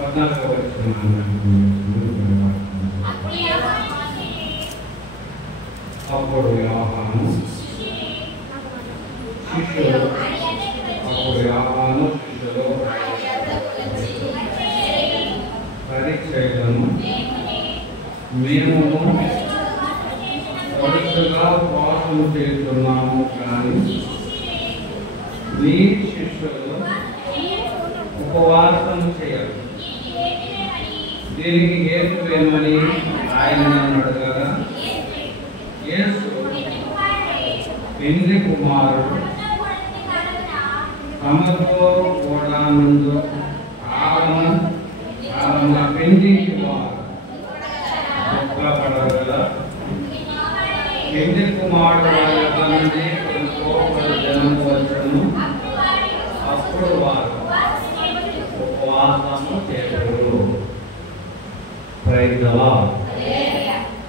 14వ అప్పుడు యోహాను శిష్యులు పరిచయులను మేము తరచుగా ఉపవాసం చేస్తున్నాము, కానీ నీ శిష్యులు ఉపవాసం చేయరు. దీనికి హేతువేమని ఆయన అడగగా, యేసు పెండ్లి కుమారుడు తమతో కూడా ముందు కాలమున పెండ్లికి వారు దుఃఖపడరు కదా. పెండ్లి కుమారుడు వారి యొక్క నుండి జనం వచ్చును, అప్పుడు వారు ఉపవాసము చేయుదురు. Praise the Lord.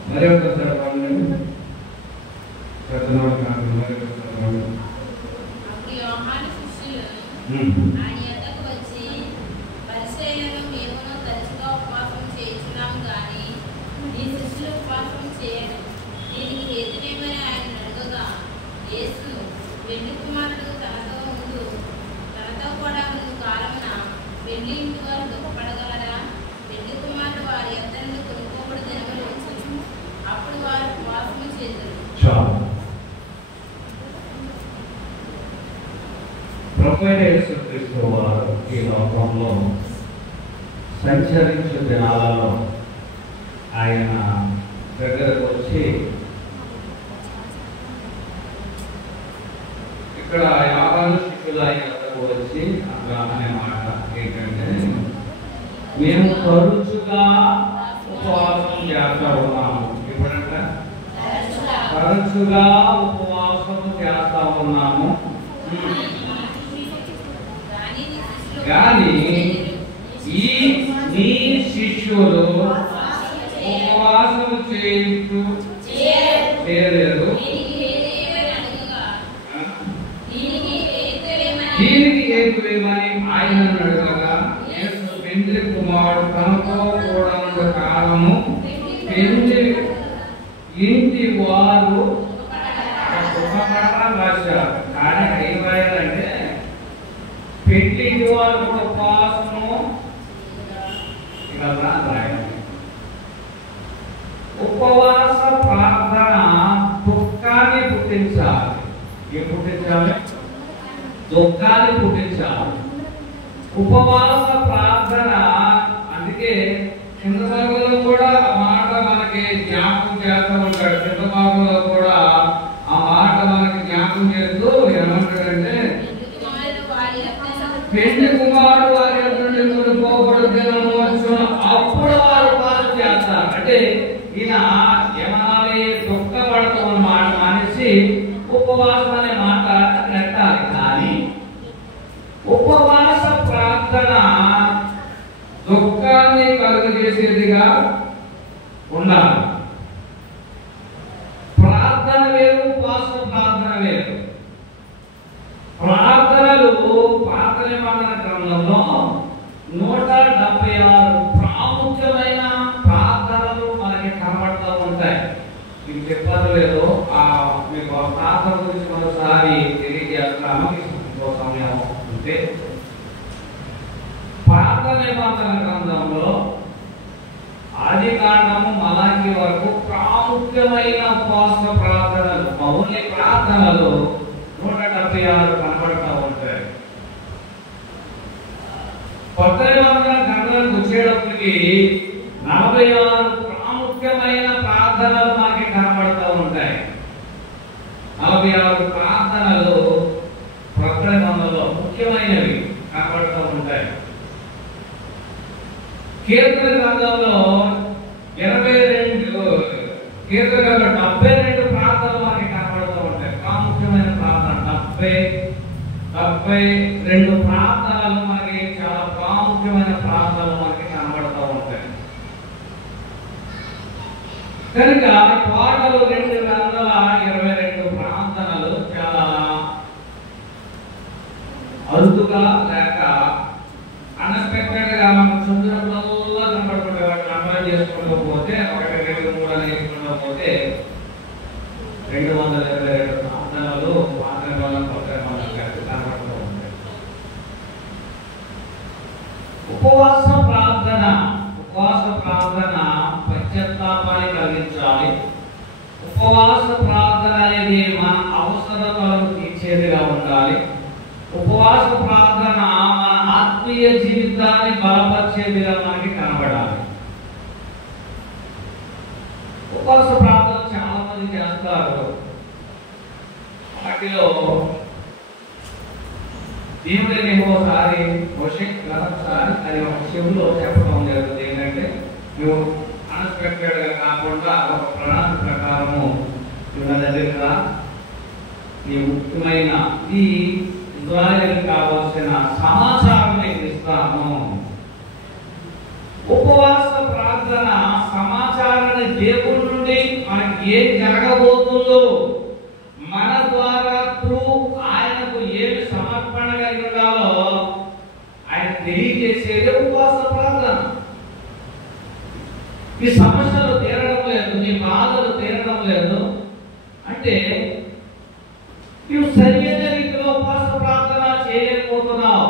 మరి ఒకసారి వాళ్ళని పెద్దనోడు కాదు, మరి ఒకసారి వాళ్ళు ఆయన యొద్దకు వచ్చి, పరిసయ్యులను మేమును తరచుగా ఉపవాసం చేయుచున్నాము, కానీ నీ శిష్యులు ఉపవాసం చేయరు. దీనికి హేతువేమని ఆయన అడగగా, యేసు పెండ్లి కుమారుడు తనతో కూడా ముందు కాలమున పెండ్లి ఇంటి వారు దుఃఖపడగలరా? పెండ్లి కుమారుడు వారి యొద్ద నుండి కొనుక్కోబడి దినములు వచ్చును, అప్పుడు వారు ఉపవాసము చేయుదురు. ప్రభువైన యేసుక్రీస్తు వారు ఈ లోకంలో సంచరించే దినాలలో ఆయన దగ్గరకు వచ్చి ఇక్కడ యోహాను శిష్యులు ఆయన దగ్గరకు వచ్చి అట్లా అనే మాట ఏంటంటే, మేము తరచుగా ఉపవాసం చేస్తా ఉన్నాము. ఎప్పుడంట? తరచుగా ఉపవాసం చేస్తా ఉన్నాము, కానీ ఈ నీ శిష్యులు ఉపవాసం చేయలేరు. దీనికి హేతువేమని ఆయన అడగగా, యేసు పెండ్లి కుమారుడు తనతో కూడా ఉన్న కాలము పెండ్లి ఇంటి వారు దుఃఖపడటం రాశారు. కానీ ఏం రాయాలంటే, పెండ్లింటి వారు కూడా ఉపవాసము రాయాలి. ఉపవాస ప్రార్థన దుఃఖాన్ని పుట్టించాలి. ఏం పుట్టించాలి? దుఃఖాన్ని పుట్టించాలి. ఉపవాస ప్రార్థన, అందుకే కింద భాగంలో కూడా ఆ మాట మనకి జ్ఞాపకం చేస్తూ ఉంటాడు. కింద భాగంలో కూడా ఆ మాట మనకి జ్ఞాపకం చేస్తూ ఏమంటాడంటే, పెండ్లి కుమారుడు వారి యొద్ద నుండి కొనుక్కోబడు దినము వచ్చును, అప్పుడు వారు ఉపవాసం చేస్తారు. అంటే ఈయన ఏమనాలి? దుఃఖపడతాం మాట మానేసి ఉపవాసం అనే మాట పెట్టాలి. కానీ ఉపవాస ప్రార్థన దుఃఖాన్ని కలుగజేసేదిగా ఉండాలి. ప్రార్థన వేరు, ఉపవాస ప్రార్థన వేరు. ప్రార్థనలు పాత నిబంధన గ్రంథంలో 176 ప్రాముఖ్యమైన ప్రార్థనలు మనకి కనబడుతూ ఉంటాయి. మీకు చెప్పాలి లేదో మీకు ప్రార్థన గురించి మరోసారి తెలియజేస్తున్నాను. ఇంకో సమయం ఉంటే, పాత నిబంధన గ్రంథంలో ఆదికాండము మలాకి వరకు ప్రాముఖ్యమైన ఉపవాస ప్రార్థనలు, మౌలిక ప్రార్థనలు 176 కనబడుతూ ఉంటాయి. కొత్త నిబంధన గ్రంథానికి వచ్చేటప్పటికి 46 ప్రాముఖ్యమైన ప్రార్థనలు మనకి కనబడుతూ ఉంటాయి. 46 ప్రార్థనలు కొత్త నిబంధనలో ముఖ్యమైనవి కనబడుతూ ఉంటాయి. కీర్తన గ్రంథంలో 72 ప్రార్థనలు మనకి కనబడుతూ ఉంటాయి. ప్రాముఖ్యమైన ప్రార్థన 72 ప్రార్థనలు మనకి చాలా ప్రాముఖ్యమైన ప్రార్థనలు మనకి కనబడుతూ ఉంటాయి. కనుక పాటలు 222 ప్రార్థనలు చాలా అరుదుగా లేక అన్ఎక్స్పెక్టెడ్ గా మనం చూసినప్పుడల్లా కనపడుతుంటాడు. కంపేర్ చేసుకుంటూ పోతే 1, 2, 3 అని వేసుకుంటూ పోతే 222 ప్రార్థనలు కనపడుతూ ఉంటాయి. ఉపవాస ప్రార్థన పశ్చాత్తాపాన్ని కలిగించాలి. ఉపవాస ప్రార్థన అనేది మన అవసరతలను తీర్చేదిగా ఉండాలి. ఉపవాస ప్రార్థన మన ఆత్మీయ జీవితాన్ని బలపరిచేదిగా మనకి కనబడాలి. ఉపవాస ప్రార్థన చాలా మంది చేస్తారు. వాటిలో దేవుడిని ఒకసారి అది ఒక చెవులో చెప్పడం జరుగుతుంది. ఏంటంటే నువ్వు అన్ఎక్స్పెక్టెడ్ గా కాకుండా ఒక ప్రణాళిక ప్రకారము నా దగ్గర ఈ ముఖ్యమైన ఈ ఇజ్రాయేలుకి కావాల్సిన సమాచారం నీకు ఇస్తాను. ఉపవాస ప్రార్థన సమాచారాన్ని దేవుడి నుండి మనకి ఏం జరగబోతుందో మన ద్వారా ఆయనకు ఏమి సమర్పణ కలిగి ఉండాలో ఆయన తెలియజేసేదే ఉపవాస ప్రార్థన. ఈ సమస్యలు తీరడం లేదు, నీ బాధలు తీరడం లేదు అంటే నువ్వు సరైన రీతిలో ఉపవాస ప్రార్థన చేయలేకపోతున్నావు.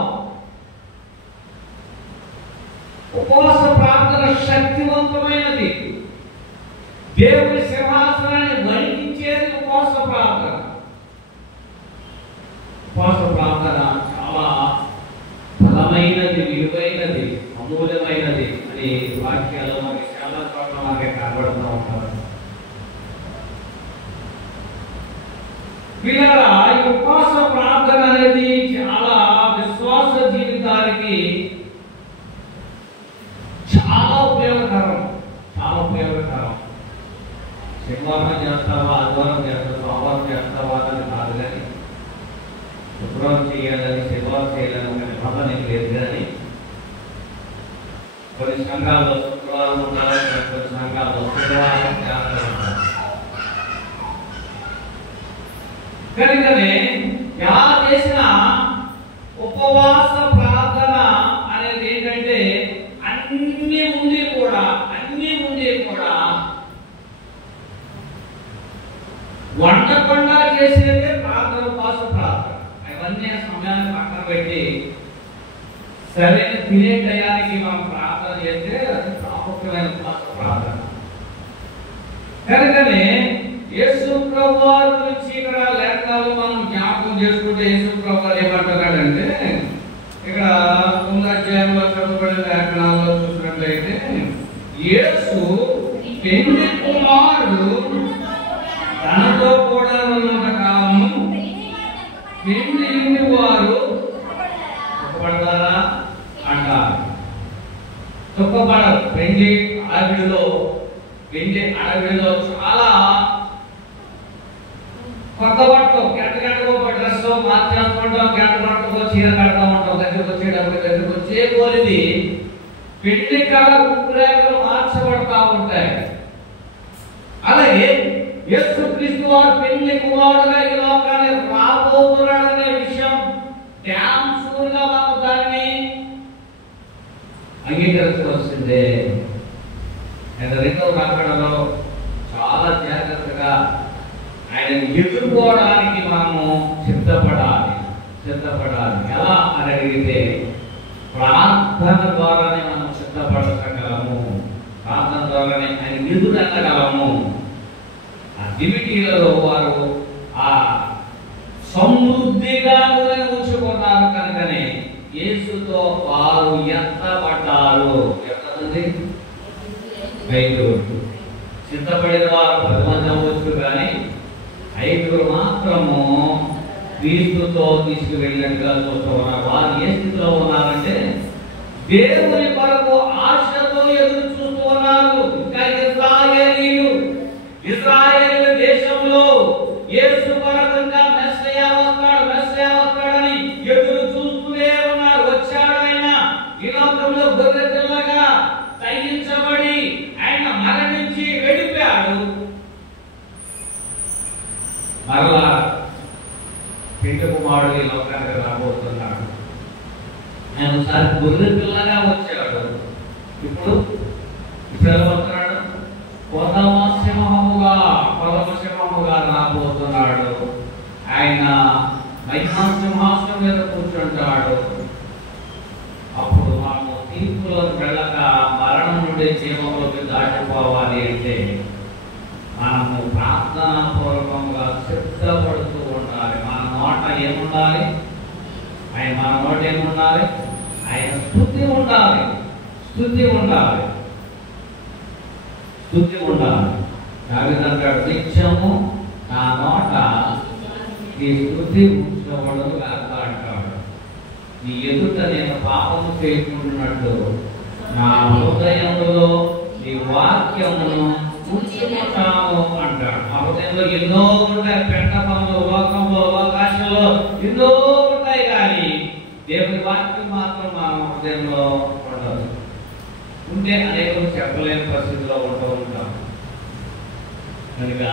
ఉపవాస ప్రార్థన శక్తివంతమైనది. దేవుని సింహాసనాన్ని వహించేది ఉపవాస ప్రార్థన. ఉపవాస ప్రార్థన చాలా బలమైనది, విలువైనది, అమూల్యమైనది అని వాక్యాలు మనకి చాలా చోట్ల మనకి కనబడుతూ ఉంటారు. వీళ్ళ ఈ ఉపవాస ప్రార్థన అనేది చాలా విశ్వాస జీవితానికి చాలా ఉపయోగకరం. శనివారం చేస్తావా, ఆదివారం చేస్తావా, సోమవారం చేస్తావా అని కాదు, కానీ శుక్రవారం చేయాలని, శనివారం చేయాలని ఒక నిబంధన లేదు. కానీ కొన్ని సంఘాల్లో శుక్రవారం ఉండాలని, కొన్ని సంఘాల్లో శనివారం చేస్తారు. కనుకనే ఎలా చేసిన ఉపవాస ప్రార్థన అనేది ఏంటంటే అన్ని ఉండి కూడా వండకుండా చేసేదే ప్రార్థన, ఉపవాస ప్రార్థన. అవన్నీ సమయాన్ని పక్కన పెట్టి సరైన తినే టయానికి మనం ప్రార్థన చేస్తే అది ప్రాముఖ్యమైన ఉపవాస ప్రార్థన. కనుకనే యేసు ప్రభువారి గురించి ఇక్కడ లేఖనాలు మనం జ్ఞాపకం చేసుకుంటే యేసు ప్రభువారు ఏమంటున్నాడంటే, ఇక్కడ 9వ అధ్యాయంలో చదవబడిన లేఖనాల్లో చూసినట్లయితే యేసు పెండ్లి కుమారుడు తనతో కూడా ఉన్నంత కాలము పెండ్లి ఇంటి వారు తొక్కబడతారా అంటారు. తొక్కబడరు. పెండ్లి అడవిలో చాలా కొత్త బట్టలు గంటకో డ్రెస్ మార్చేసుకుంటాం, గంటకో చీర కడతా ఉంటాం. దగ్గరకు వచ్చే కోరిది పెళ్లి కాల రూపురేఖలు మార్చబడతా ఉంటాయి. అలాగే యేసుక్రీస్తు వారు పెళ్లి కుమారుడుగా ఈ లోకాన్ని రాబోతున్నాడనే విషయం డ్యామ్ షూర్గా మనం దాన్ని అంగీకరించవలసిందే. ఆయన రెండవ రాకడలో చాలా జాగ్రత్తగా ఆయనను ఎదుర్కోవడానికి మనము సిద్ధపడాలి. ఎలా అని అడిగితే ప్రార్థన ద్వారానే మనం సిద్ధపడగలము. ప్రార్థన ద్వారానే ఆయన ఎదురగలము. ఆ దివిటీలలో వారు ఆ సమృద్ధిగా ఉంచుకున్నారు. కనుకనే యేసుతో వారు ఎత్తబడ్డారు. ఎంతమంది? 5 సిద్ధపడిన వారు 10 మంది అవ్వచ్చు, కానీ 5 మాత్రము క్రీస్తుతో తీసుకువెళ్ళినట్టుగా చూస్తూ ఉన్నారు. వారు ఏ స్థితిలో ఉన్నారంటే దేవుని కొరకు ఆశతో ఎదురు చూస్తూ ఉన్నారు. ఇంకా ఇశ్రాయేలు దేశంలో యేసు కొరకు ఇంకా మెస్సయా వస్తాడని ఎదురు చూస్తూనే ఉన్నారు. వచ్చాడు ఆయన ఈ లోకంలో గొర్రె పిల్లగా తగ్గించబడి ఆయన మరణించి వెళ్ళిపోయాడు. మరలా పెండ్లి కుమారుడు ఈ లోకానికి రాబోతున్నాడు. ఆయన ఒకసారి గొర్రె పిల్లగా వచ్చాడు, ఇప్పుడు ఎలా వస్తున్నాడు? కొదమ సింహముగా రాబోతున్నాడు. ఆయన మహిమా సింహాసనం మీద కూర్చుంటాడు. అప్పుడు మనము తీర్పులోకి వెళ్ళక మరణం నుండి జీవంలోకి దాటిపోవాలి అంటే మనము ప్రార్థనా పూర్వకంగా సిద్ధపడుతూ ఉండాలి. మన నోట ఏముండాలి? మన నోట ఏముండాలి? ఆయన స్తుతి ఉండాలి. దావీదంటాడు, నిత్యము నా నోట ఈ స్తుతి ఉంచబడు గాక అంటాడు. నీ ఎదుట నేను పాపము చేయకుంటున్నట్టు నా హృదయంలో నీ వాక్యమును ఉంచుకుంటాము అంటాడు. ఆ హృదయంలో ఎన్నో ఉంటాయి, పెంట పనులు, లోకంలో, అవకాశంలో ఎన్నో ఉంటాయి, కానీ దేవుని వాక్యం మాత్రం మన హృదయంలో ఉండదు. ఉంటే అనేకం చెప్పలేని పరిస్థితిలో ఉంటూ ఉంటాం. కనుక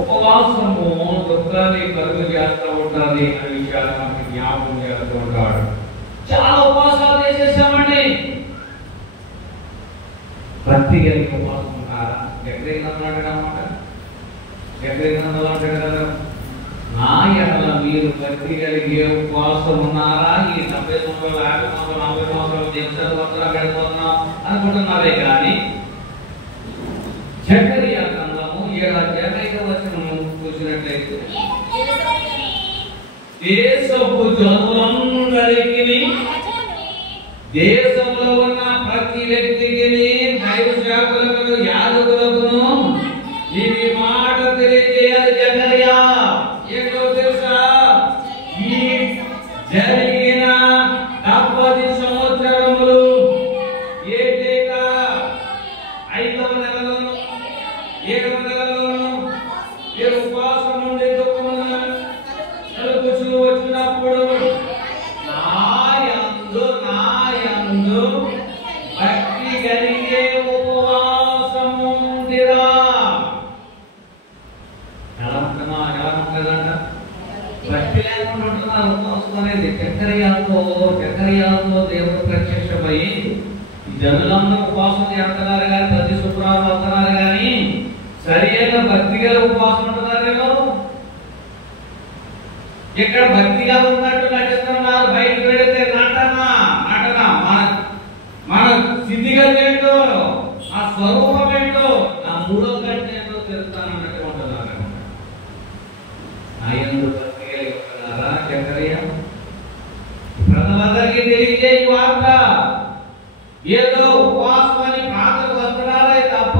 ఉపవాసము దుఃఖాన్ని కలుగు చేస్తూ ఉంటుంది అనే విషయాలు మనకి జ్ఞాపకం చేస్తూ ఉంటాడు. చాలా ఉపవాసాలు చేసేసామండి. భక్తి కలిగి ఉపవాసం ఉంటారా? ఎక్కడైనా అన్నమాట, ఎక్కడైనా అంటాడు కదా, నా ఎడల మీరు భక్తి కలిగి ఉపవాసం ఉన్నారా? ఈ 70 సంవత్సరాలు, 50 సంవత్సరాలు, 40 సంవత్సరాలు దేశాలు వస్త్రాలు గడిపోతున్నాం అనుకుంటున్నారే, కానీ జకరియా గ్రంథము 7వ అధ్యాయం వచనం చూసినట్లయితే, దేశపు జనులందరికీ, దేశంలో ఉన్న ప్రతి వ్యక్తికి, దైవ సేవకులకు, యాజకులకు ఇది మాట తెలియజేయాలి. జకరియా ఏంటో తెలుసా? ఈ జరిగిన 70 సంవత్సరములు ఏటేగా 5వ నెలలోను 7వ నెలలోను మీరు ఉపవాసం నుండి దుఃఖమును కలుగుచూ వచ్చినప్పుడు నాయందు భక్తి కలిగే ఉపవాసము ఉందిరా. ఎలా ఉంటుందంట? భక్తి లేకుండా ఉంటున్నారు ఉపవాసం అనేది. చక్కెరయాలతో దేవుడు ప్రత్యక్షమై ఈ జనులందరూ ఉపవాసం చేస్తున్నారు, కానీ ప్రతి శుక్రవారం వస్తున్నారు, కానీ సరైన భక్తిగా ఉపవాసం ఉంటున్నారేమో. ఇక్కడ భక్తిగా ఉన్నట్టు నటిస్తున్నారు, బయటకు వెళితే నటన. మన స్థితిగతి ఏంటో, ఆ స్వరూపం ఏంటో, నా 3వ గంట ఏంటో తెలుస్తానన్నట్టు ఉంటున్నారు. నాయందు భక్తి కలిగి ఉంటున్నారా? చక్కెరయ్య ప్రజలందరికీ తెలియజేయ వార్త. ఏదో ఉపవాసం అని ప్రాంతకు వస్తున్నారే తప్ప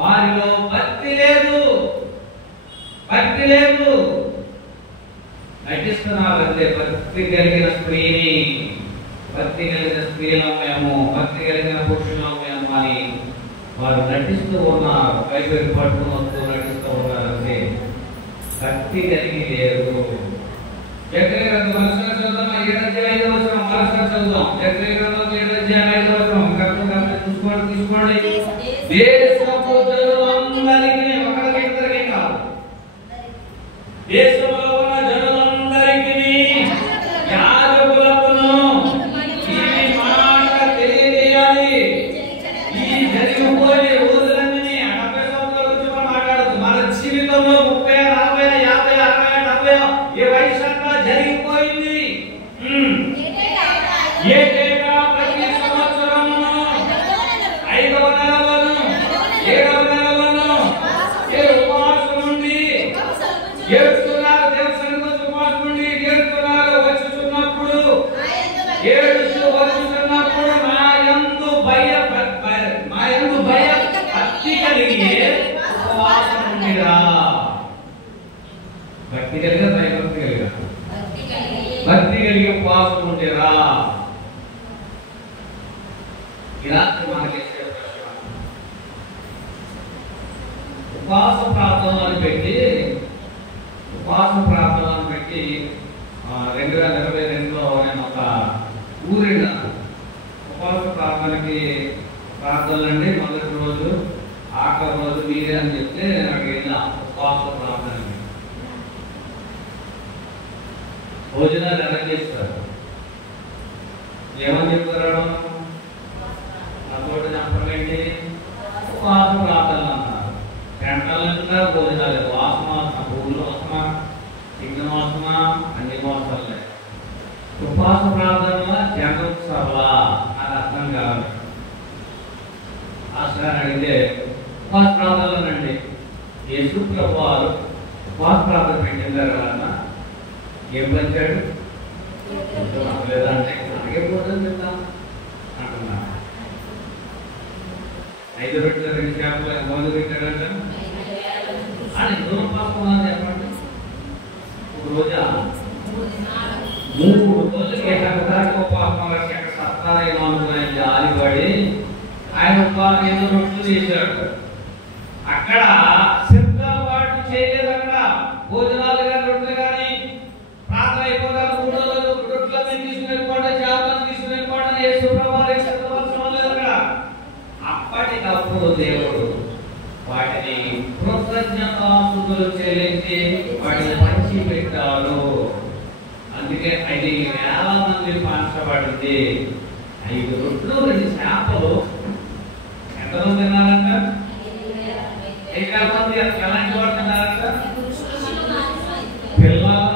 వారిలో భక్తి లేదు. నటిస్తున్నారు అంతే. భక్తి కలిగిన స్త్రీలం మేము, భక్తి కలిగిన పురుషులం మేము అని వారు నటిస్తూ ఉన్నారు. పైకి పట్టుకుని వస్తూ నటిస్తూ ఉన్నారు అంతే. భక్తి కలిగి లేదు. జకరియా గ్రంథం మరొకసారి చదువుదాం. 7వ అధ్యాయం 5వ వచనం మరొకసారి చదువుదాం. జకరియా గ్రంథం 7వ అధ్యాయం 5వ వచనం తీసుకోండి. దేశపు జనులందరికీ, ఒకరికి కాదు, దేశంలో ఉన్న జనులందరికీ, యాజకులకును ఈ మాట తెలియజేయాలి. ఈ జరిగిపోయే రోజులన్నీ 70 సంవత్సరాల నుంచి మనం మాట్లాడదు. మన జీవితంలో 30, 40, 50, 60, 70 ఈ వయసు అంతా జరిగిపోయింది. ఏటేటా ప్రతి సంవత్సరమును 5వ నెలలోను 7వ నెలలోను ఉపవాసం నుండి ఏడుస్తున్నారు. దేవసన్నిధికి వచ్చి ఉపవాసం నుండి ఏడుస్తున్నారు. వచ్చుచున్నప్పుడు నా యందు భయ భక్తి కలిగి ఉపవాసం ఉండిరా. భక్తి కలిగా భయభక్తి కలిగా భక్తి కలిగి ఉపవాసం ఉండిరా. ఇలా మనకి ఉపవాస ప్రార్థనలు పెట్టి 2022లో నేను ఒక ఊరిళ్ళాను. ఉపవాస ప్రార్థనలండి. మొదటి రోజు, ఆఖరి రోజు మీరే అని చెప్తే నాకు వెళ్ళాం ఉపవాస ప్రార్థనకి. భోజనాలు ఎలా చేస్తారు? ఏమని చెప్తారు? అతోటి చెప్పండి, ఉపవాస ప్రార్థనలు అన్నారు. గంటలంతా భోజనాలు, వాసన పువ్వులు వాసన, చిన్న వాసన, అన్ని వాసనలే. ఉపవాస ప్రార్థన జగోత్సవ అని అర్థం కావాలి. అసలు అడిగితే ఉపవాస ప్రార్థనలండి. యేసు ప్రభు వారు ఉపవాస ప్రార్థన పెట్టిన తర్వాత ఏం పంచాడు? లేదంటే అలాగే భోజనం తిందాం అంటున్నా. 5 రొట్టెలు 2 చేపలు ఎంతమంది పెట్టాడంట? అని ఎంతో ఉపవాసం చెప్పండి. ఒక రోజా 3 రోజులు ఏకాగ్రతగా ఉపవాసం సత్తారైన ఆలిపడి ఆయన ఉపవాసం 5 రొట్టెలు చేశాడు. అక్కడ సిద్ధపాటు చేయలేదు. అక్కడ భోజనాలు కానీ రొట్టెలు కానీ ప్రార్థన అయిపోతారు. 3 రోజులు రొట్టెలను తీసుకుని వెళ్ళిపోవడం, చేపలను తీసుకుని వెళ్ళిపోవడం యేసు ప్రభువారు సిద్ధపరచడం లేదు. అక్కడ అప్పటికప్పుడు దేవుడు వాటిని కృతజ్ఞతాస్తుతులు చెల్లించి వాటిని పంచి పెట్టాడు. అందుకే 5,000 మంది పంచబడింది. 5 రొట్టెలు 2 చేపలు ఎంతమంది తిన్నారంట? 5,000 మంది. ఎలాంటి వాడు తిన్నారంట? పిల్లలు,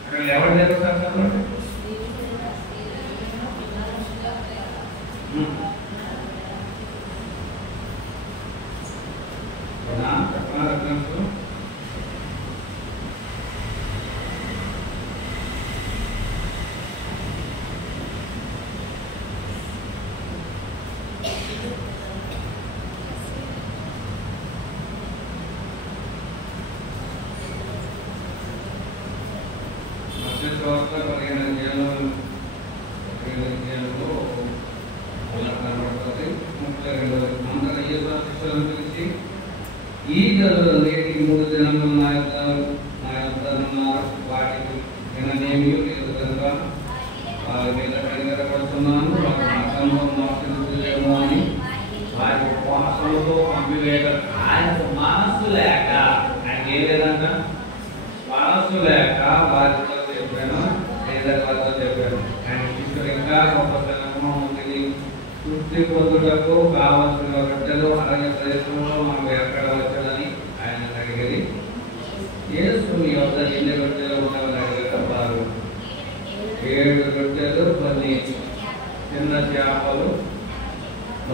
అక్కడ ఎవరు జరుగుతారు? ఈ గదులు నేటికి 3 దినములు నా యొద్ద ఉన్నారు. వాటికి విననేమి లేదు కనుక వారి మీద కనికరపడుతున్నాను. వారి మార్గంలో మార్చులేమో అని వారి ఉపవాసంతో పంపివేయక ఆయనకు మనస్సు లేక, ఆయనకి ఏం లేదంట, మనస్సు లేక వారితో చెప్పాను, వారితో చెప్పాను. ఆయన శిష్యుడు ఇంకా గొప్ప దినము ఉంది. తృప్తి పొందుటకు కావలసిన రొట్టెలు అరణ్య ప్రదేశంలో మనకు ఎక్కడ వచ్చాడని ఆయన అడిగేది. యేసు మీ వద్ద ఎన్ని రొట్టెలు ఉన్నామని అడిగారు. వారు 7 రొట్టెలు 10 చిన్న చేపలు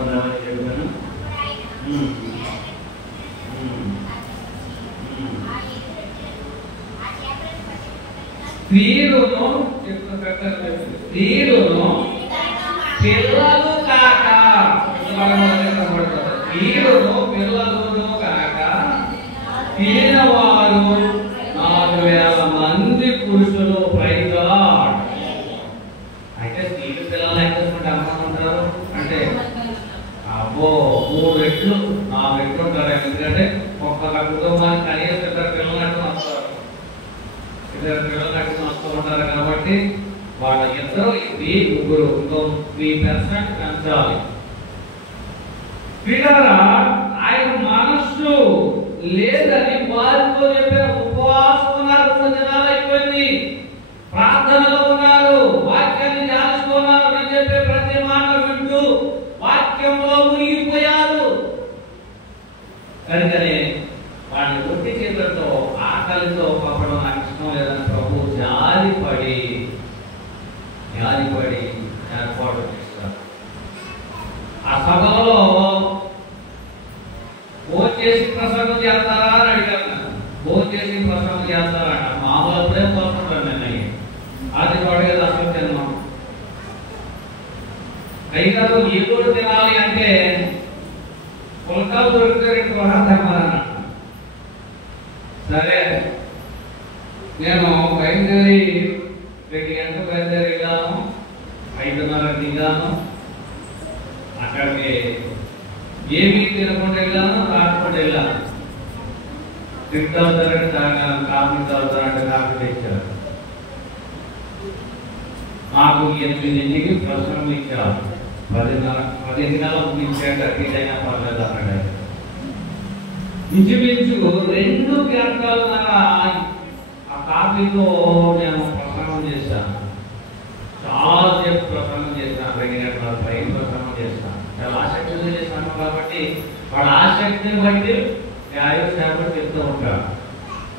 ఉన్నామని చెప్పాను. స్త్రీలను పిల్లలు కాక, పిల్లలు కాక తినవారు 4,000 మంది పురుషులు. Praise Lord. అయితే స్త్రీలు పిల్లలు ఎక్కడుంటే అమ్మంటారు అంటే అబ్బో 3 రెట్లు 4 రెట్లు ఉంటారు. ఎందుకంటే ఒక్కొక్క కుటుంబానికి కనీసం 2 పిల్లలు అట్టు వస్తారు. 2 పిల్లలు అట్టు వస్తూ ఉంటారు. కాబట్టి వాళ్ళ ఇద్దరు 3 3% పెంచాలి. పిల్లరా ఆయన మనస్సు లేదని వారితో చెప్పిన ఉపవాసం ఉన్నారు. 3 దినాలు అయిపోయింది. ప్రార్థనలో ఉన్నారు. వాక్యాన్ని ధ్యానిస్తున్నారు. నేను చెప్పే ప్రతి మాట వింటూ వాక్యంలో మునిగిపోయారు. కనుకనే వాడిని ఒట్టి చేతులతో ఆకలితో పంపడం నాకు ఇష్టం లేదని ప్రభు జాలిపడి ఏర్పాటు చేస్తారు. ఆ సభలో భోజనం చేసి ప్రసంగం చేస్తారా అని అడిగారు. భోజనం చేసి ప్రసంగం చేస్తారంట. మామూలు అప్పుడే పోతుంటాను నేను. అది అడిగేది అసలు తిన్నాం. అయితే ఏదో తినాలి అంటే పుల్కాలు దొరికితే 2 కూడా తెమ్మాలన్నమాట. సరే నేను బయలుదేరి 2 గంటలకు బయలుదేరి వెళ్ళాను. 5:30 దిగాను. అక్కడికి ఏమీ తినకుండా వెళ్ళాను, రాకుండా వెళ్ళాను. డ్రింక్ తాగుతారంటే తాగాను, కాఫీ తాగుతారంటే కాఫీ తెచ్చారు. మాకు 8ంటికి ప్రశ్నలు ఇచ్చారు. 10:30 ముగించాక ఏదైనా పర్లేదు అక్కడ. ఇంచుమించు 2 గంటలన్నర ఆ కాఫీతో నేను ప్రసంగం చేశాను, చాలా సేపు ప్రసంగం చేశాను, 2 గంటల పైన ప్రసంగం చేశాను. చాలా ఆసక్తితో చేశాను కాబట్టి వాడు ఆసక్తిని బట్టి శాఖలు చెప్తూ ఉంటాడు.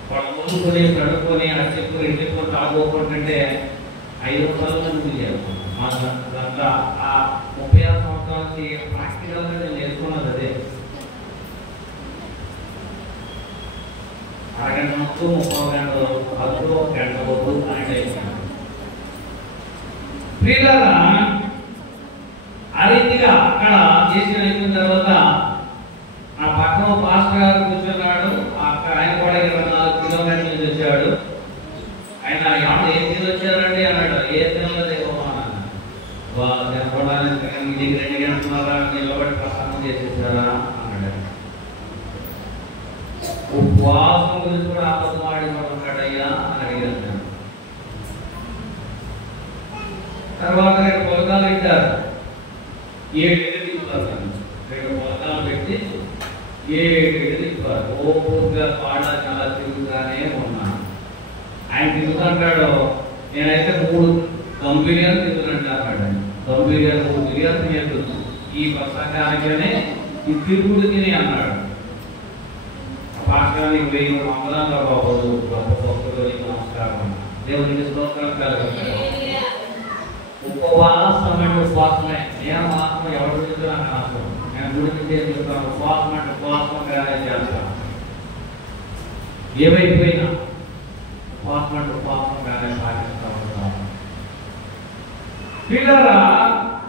వాడు ముందుకొని కడుక్కొని ఆ చెప్పులు ఇంటికి తాగోకుంటుంటే 5 రూపాయలు ముందు చేస్తాం. మా దాంట్లో ఆ 36 సంవత్సరాల నుంచి ప్రాక్టికల్గా నేను నేర్చుకున్నది అదే. అరగంట ముందు 30 గంటలు అప్పుడు గంట వద్దు అంటే ప్రియులారా, ఆ రీతిగా అక్కడ చేసిన అయిపోయిన తర్వాత ఆ పక్కన పాస్టర్ గారు కూర్చున్నాడు. అక్కడ ఆయన కూడా 24 కిలోమీటర్ల నుంచి వచ్చాడు. ఆయన ఏం తిని వచ్చారండి అన్నాడు. ఏ తినలో తినపడానికి మీ దగ్గర 2 గంటలున్నారా, నిలబడి ప్రసంగం చేసేసారా అన్నాడు. ఉపవాసం గురించి కూడా అబద్ధం ఆడిపోతున్నాడయ్యా అని అడిగాను. తర్వాత 2 పొలకాలు పెట్టారు, 7 ఇళ్ళు తిప్పారు. 2 పొలకాలు పెట్టి 7 ఇళ్ళు తిప్పారు. ఓపుగా పాడ చాలా తిరుగుతానే ఉన్నాను. ఆయన తిరుగుతుంటాడు, నేనైతే 3 దమ్ బిర్యానీ తిరుగుతుంటాడు. దమ్ బిర్యానీ 3 బిర్యానీ తినేస్తుంది. ఈ ప్రసంగానికనే ఈ తిరుగుడు తిని అన్నాడు. పాఠానికి 1000 వందనాలు బాబు, గొప్ప భక్తులు, నమస్కారం. దేవునికి స్తోత్రం కలుగుతాడు. ఉపవాసం అంటే ఉపవాసమే. నేను మాత్రం ఎవరు చెప్తే నాకు అవసరం. నేను గుడికి చెప్తాను, ఉపవాసం అంటే ఉపవాసంగానే చేస్తాను. ఏమైపోయినా ఉపవాసం అంటే ఉపవాసంగానే పాటిస్తూ ఉంటాను. పిల్లరా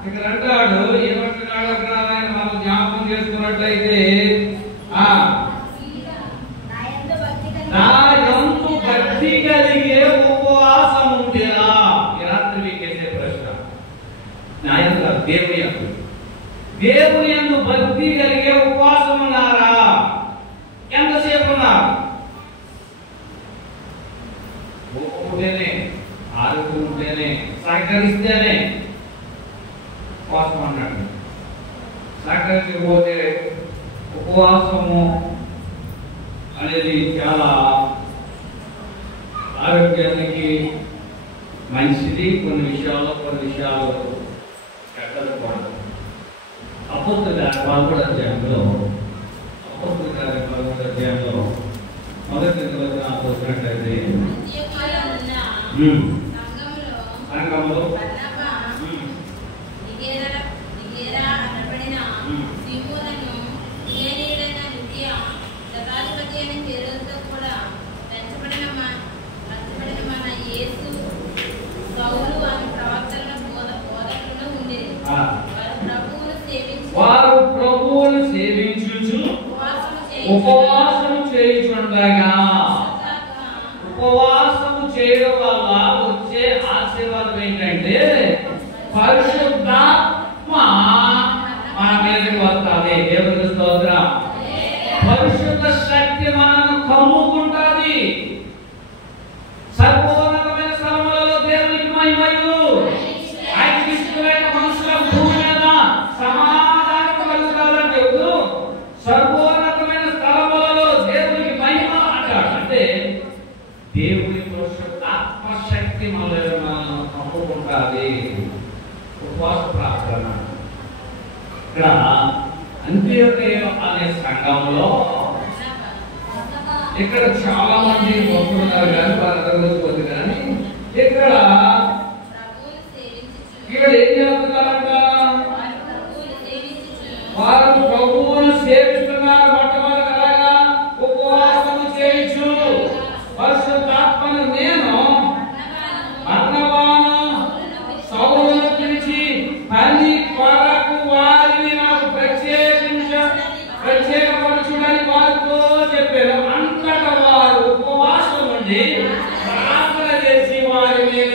ఇక్కడ అంటాడు, ఏమంటున్నాడు అక్కడ మనం జ్ఞాపకం చేసుకున్నట్లయితే నా యందు భక్తి కలిగే ఉపవాసం ఉంటేనా? రాత్రి మీకేసే ప్రశ్న. నా యందు దేవుని యందు భక్తి కలిగే ఉపవాసం ఉన్నారా? ఎంతసేపు ఉన్నారు? ఉంటేనే, ఆరోగ్యం ఉంటేనే, సహకరిస్తేనే ఉపవాసం అన్నాడు. సహకరించకపోతే ఉపవాసము అనేది చాలా ఆరోగ్యానికి మంచిది, కొన్ని విషయాలు చెడ్డది కూడా. అపోస్తలుల కార్యాలు 11వ అధ్యాయంలో మొదటి వచనం చూసినట్లయితే సంఘంలో వారు ప్రభువును సేవించుచు ఉపవాసము చేయుచుండగా, ఉపవాసము చేయడం వల్ల వచ్చే ఆశీర్వాదం ఏంటంటే పరిశుద్ధాత్మ మన మీదకి వస్తుంది. దేవునికి స్తోత్రం. పరిశుద్ధ శక్తి మనను కమ్ముకుంటుంది. సర్వోన్నతమైన స్థలములలో దేవునికి మహిమయు, ఆయనకి ఇష్టమైన మనుషుల భూమి మీద సమాధానం కలుగుతారంటే సర్వోన్నతమైన స్థలములలో దేవునికి మహిమ అంటాడు. అంటే దేవుని పరిశుద్ధాత్మ శక్తి మనల్ని కమ్ముకుంటుంది. ఉపవాస ప్రార్థన. ఇక్కడ అంత్యోదయ అనే సంఘంలో ఇక్కడ చాలా మంది వస్తున్నారు కానీ వారందరూ పోతుంది. కానీ ఇక్కడ వీళ్ళు ఏం చేస్తున్నారంట? వారు ప్రభువును సేవిస్తున్నారు. మొట్టమొదటి అలాగా ఉపవాసము చేయించు. పరిశుద్ధాత్మను నేను అన్నవాను సౌలును పిలిచి పని కొరకు వారిని నాకు ప్రత్యేకపరచుడని వారితో చెప్పారు. అంతటా వారు ఉపవాసం ఉండి ప్రార్థన చేసి వారి మీద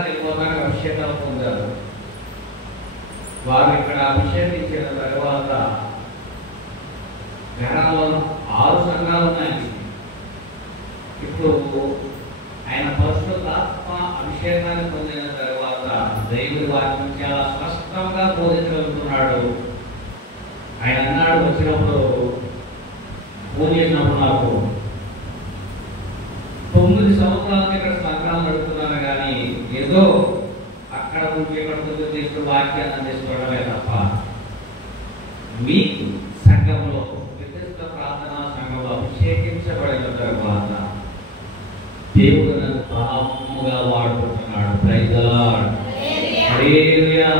స్వర్గానికి వెళ్ళిపోతానికి అభిషేకాలు పొందారు. వారు ఇక్కడ అభిషేకించిన తర్వాత గ్రహంలో 6 సంఘాలు ఉన్నాయి. ఇప్పుడు ఆయన పరిశుద్ధాత్మ అభిషేకాన్ని పొందిన తర్వాత దేవుడి వాక్యం చాలా స్పష్టంగా బోధించగలుగుతున్నాడు. ఆయన అన్నాడు, వచ్చినప్పుడు ఫోన్ చేసినప్పుడు నాకు 9 సంవత్సరాలు ఇక్కడ సంఘాలు నడుపుతున్నాను, కానీ ఏదో అక్కడ నుంచి ఇక్కడ తీసుకు వాక్యాన్ని అందించుకోవడమే తప్ప మీకు సంఘంలో వ్యక్తిగత ప్రార్థనా సంఘంలో అభిషేకించబడిన తర్వాత దేవుడు నన్ను ప్రాముగా వాడుకుంటున్నాడు. Praise the Lord. హల్లెలూయా.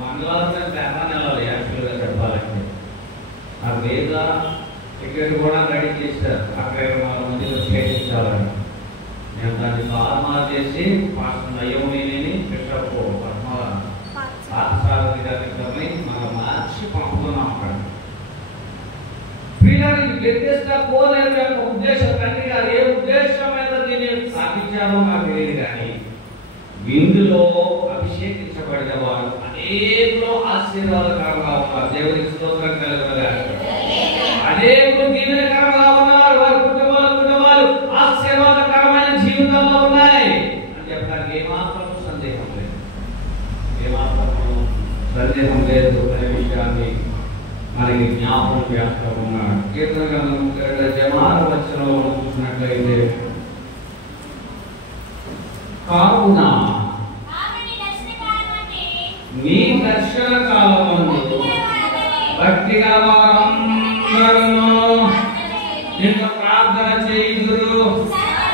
మంగళవారం నెలలు యాక్చువల్గా చెప్పాలంటే నాకు లేదా టికెట్ కూడా రెడీ చేశారు. అక్కడ 24 మందికి అభిషేకించాలని నేను దాన్ని ఫార్మాలు చేసి పాస్టర్ అయ్యోని బిషప్ పాఠశాలని గారిని మనం మార్చి పంపుతున్నాం. అక్కడ పిల్లలకి వ్యత్యస్త కోలేరు యొక్క ఉద్దేశం తండ్రి గారు ఏ ఉద్దేశం మీద దీన్ని స్థాపించారో నాకు తెలియదు, కానీ ఇందులో అభిషేకించబడిన వారు అనేకులు ఆశీర్వాదకరంగా ఉన్నారు. దేవునికి స్తోత్రం కలుగునుగాక. అనేకులు దీవెనకరంగా ఉన్నారు. వారి కుటుంబాలు ఆశీర్వాదకరమైన జీవితంలో ఉన్నాయి అని చెప్పడానికి ఏమాత్రం సందేహం లేదు, సందేహం లేదు అనే విషయాన్ని మనకి జ్ఞాపకం చేస్తూ ఉన్నాడు. కీర్తన గ్రంథం 36వ వచనంలో చూసినట్లయితే, కావున నీ దర్శన కాలమందు భక్తిగా వారందరూ నిన్ను ప్రార్థన చేయుదురు.